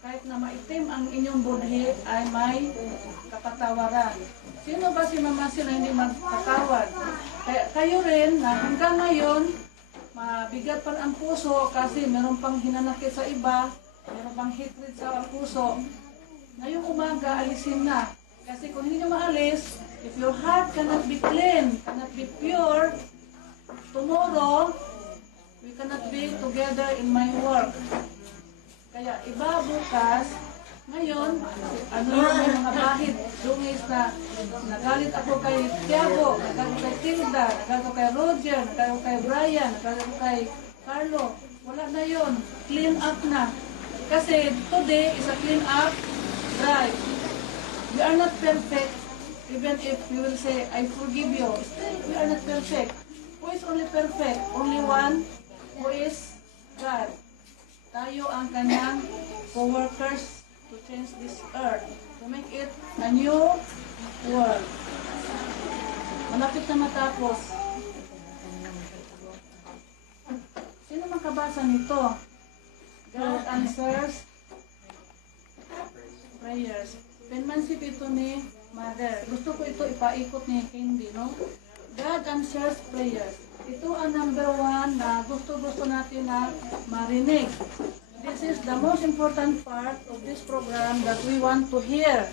kahit na maitim ang inyong budhi ay may kapatawaran. Sino ba si Mama Sil na hindi magpatawad? Kaya kayo rin na hanggang ngayon, mabigat pa ang puso kasi meron pang hinanakit sa iba, meron pang hatred sa puso. Ngayong umaga, alisin na. Kasi kung hindi nyo maalis, if your heart cannot be clean, cannot be pure, tomorrow, we cannot be together in my work. Kaya iba bukas, ngayon, ano yung may mga bahid, dungis na nagalit ako kay Tiago, nagalit kay Tilda, nagalit ko kay Roger, nagalit ko kay Brian, nagalit ko kay Carlo. Wala na yun. Clean up na. Kasi today is a clean up drive. We are not perfect. Even if you will say, I forgive you, still we are not perfect. Who is only perfect? Only one, who is God. Tayo ang kanyang co-workers to change this earth, to make it a new world. Malapit na matapos. Sino makabasa nito? God answers prayers. Penmanship ito ni Mother. Gusto ko ito ipaikot ni Candy, no? God answers prayers. Ito ang number 1 na gusto-gusto natin na marinig. This is the most important part of this program that we want to hear.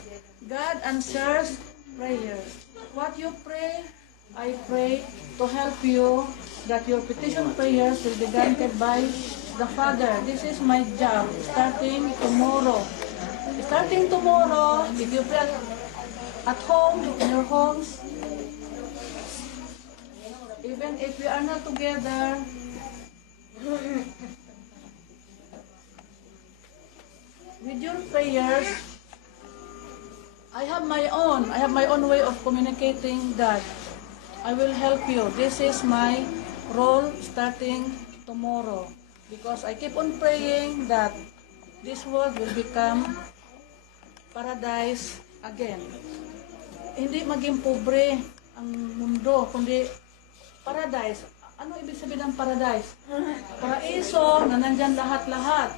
God answers prayers. What you pray, I pray to help you that your petition prayers will be granted by the Father. This is my job starting tomorrow. Starting tomorrow, if you pray at home, in your homes, even if we are not together, with your prayers, I have my own way of communicating God. I will help you. This is my role starting tomorrow. Because I keep on praying that this world will become paradise again. Hindi maging pobre ang mundo, kundi paradise. Ano ibig sabihin ng paradise? Paraiso na nandyan lahat-lahat.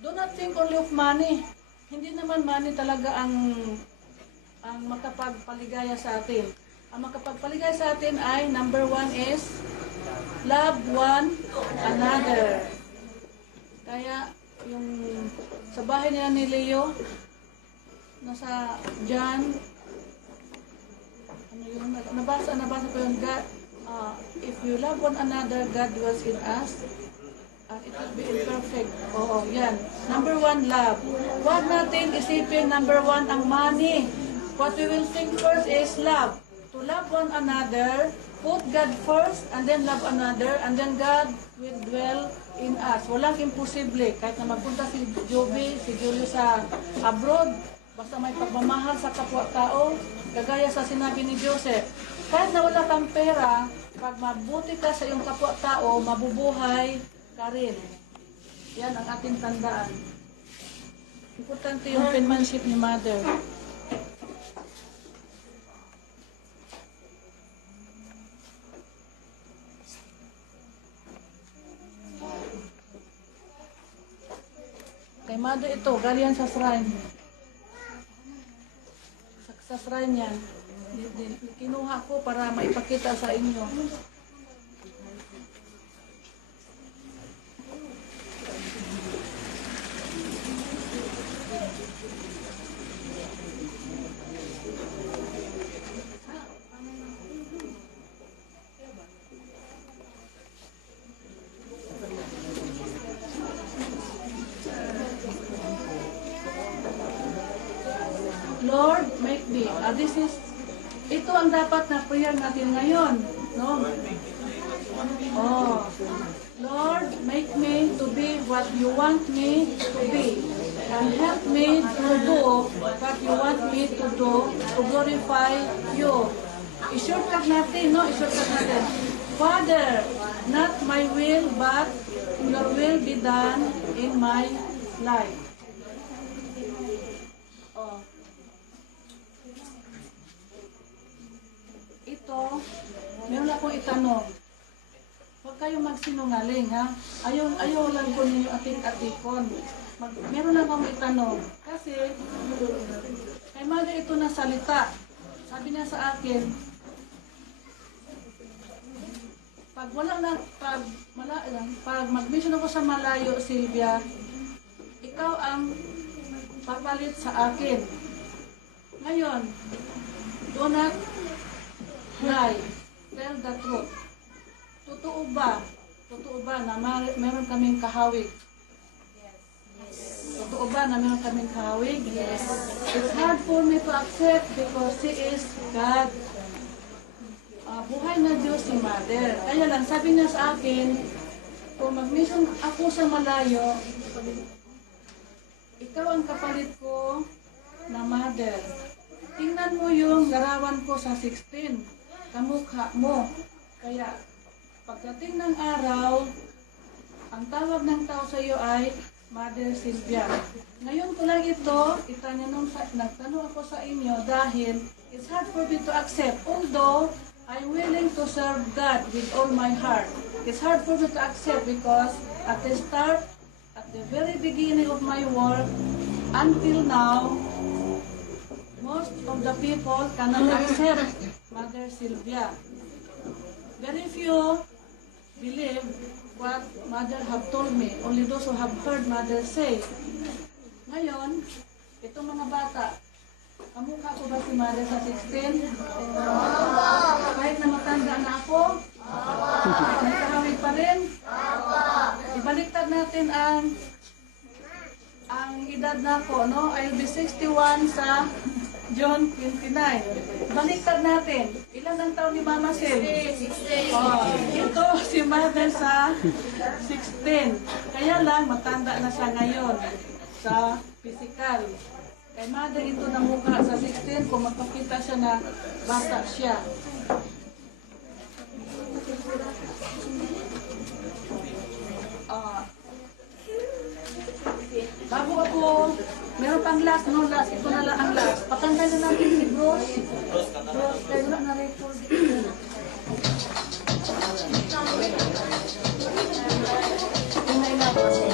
Do not think only of money. Hindi naman money talaga ang makapagpaligaya sa atin. Ang makapagpaligaya sa atin ay number 1 is love one another. Kaya yung sa bahay niya ni Leo, nasa John, ano yun, nabasa ko yun, God, if you love one another, God dwells in us, and it will be imperfect. Oo, yan. Number 1, love. Huwag natin isipin, number 1, ang money. What we will think first is love. To love one another, put God first, and then love another, and then God will dwell in us. Walang imposible. Kahit na magpunta si Joby, si Julio sa abroad, basta may pagmamahal sa kapwa-tao, kagaya sa sinabi ni Joseph, kahit na wala kang pera, pag mabuti ka sa iyong kapwa-tao, mabubuhay ka rin. Yan ang ating tandaan. Importante yung penmanship ni Mother. Kay Mother ito, galing sa shrine. Sa shrine yan. Kinuha ko para maipakita sa inyo. Lord, make me. Ito ang dapat na prayer natin ngayon. No? Oh, Lord, make me to be what you want me to be. And help me to do what you want me to do to glorify you. I-shortcut natin, no? I-shortcut natin. Father, not my will, but your will be done in my life. Oh. Ito, meron akong itanong. Huwag kayong magsinungaling, ha? Ayaw lang ko ninyo atik-atikon. Meron lang akong itanong. Kasi, kay Mother ito na salita. Sabi niya sa akin, pag mag-mission ako sa malayo, Sylvia, ikaw ang papalit sa akin. Ngayon, do not lie. Tell the truth. Totoo ba na meron kaming kahawig? Totoo ba na meron kaming kahawig? Yes. It's hard for me to accept because she is God. Buhay na Diyos si Mother. Kaya lang, sabi niya sa akin, kung mag-mission ako sa malayo, ikaw ang kapalit ko na Mother. Tingnan mo yung larawan ko sa 16, kamukha mo. Kaya, pagdating ng araw, ang tawag ng tao sa iyo ay Mother Sylvia. Ngayon ko lang ito, nagtanong ako sa inyo dahil it's hard for me to accept. Although, I'm willing to serve God with all my heart. It's hard for me to accept because at the start, at the very beginning of my work, until now, most of the people cannot accept Mother Sylvia. Very few believe what Mother have told me. Only those who have heard Mother say. Ngayon, itong mga bata, kamukha ko ba si Mother sa 16? Kahit na matanda na ako? May kahawig pa rin? Ibaliktad natin ang edad na ako, no? I'll be 61 sa June 29. Baliktad natin. Ilan ang taon ni Mama Sil? 16. Oh, ito si Mother sa 16. Kaya lang, matanda na siya ngayon sa physical. Kay Mother ito na mukha sa 16, kung magpakita siya na bata siya. Bago ako, meron pang last, no? Last, ito na lang ang last. Patanggal na natin si Bruce. Bruce, kayo lang na-record. Tingnan natin.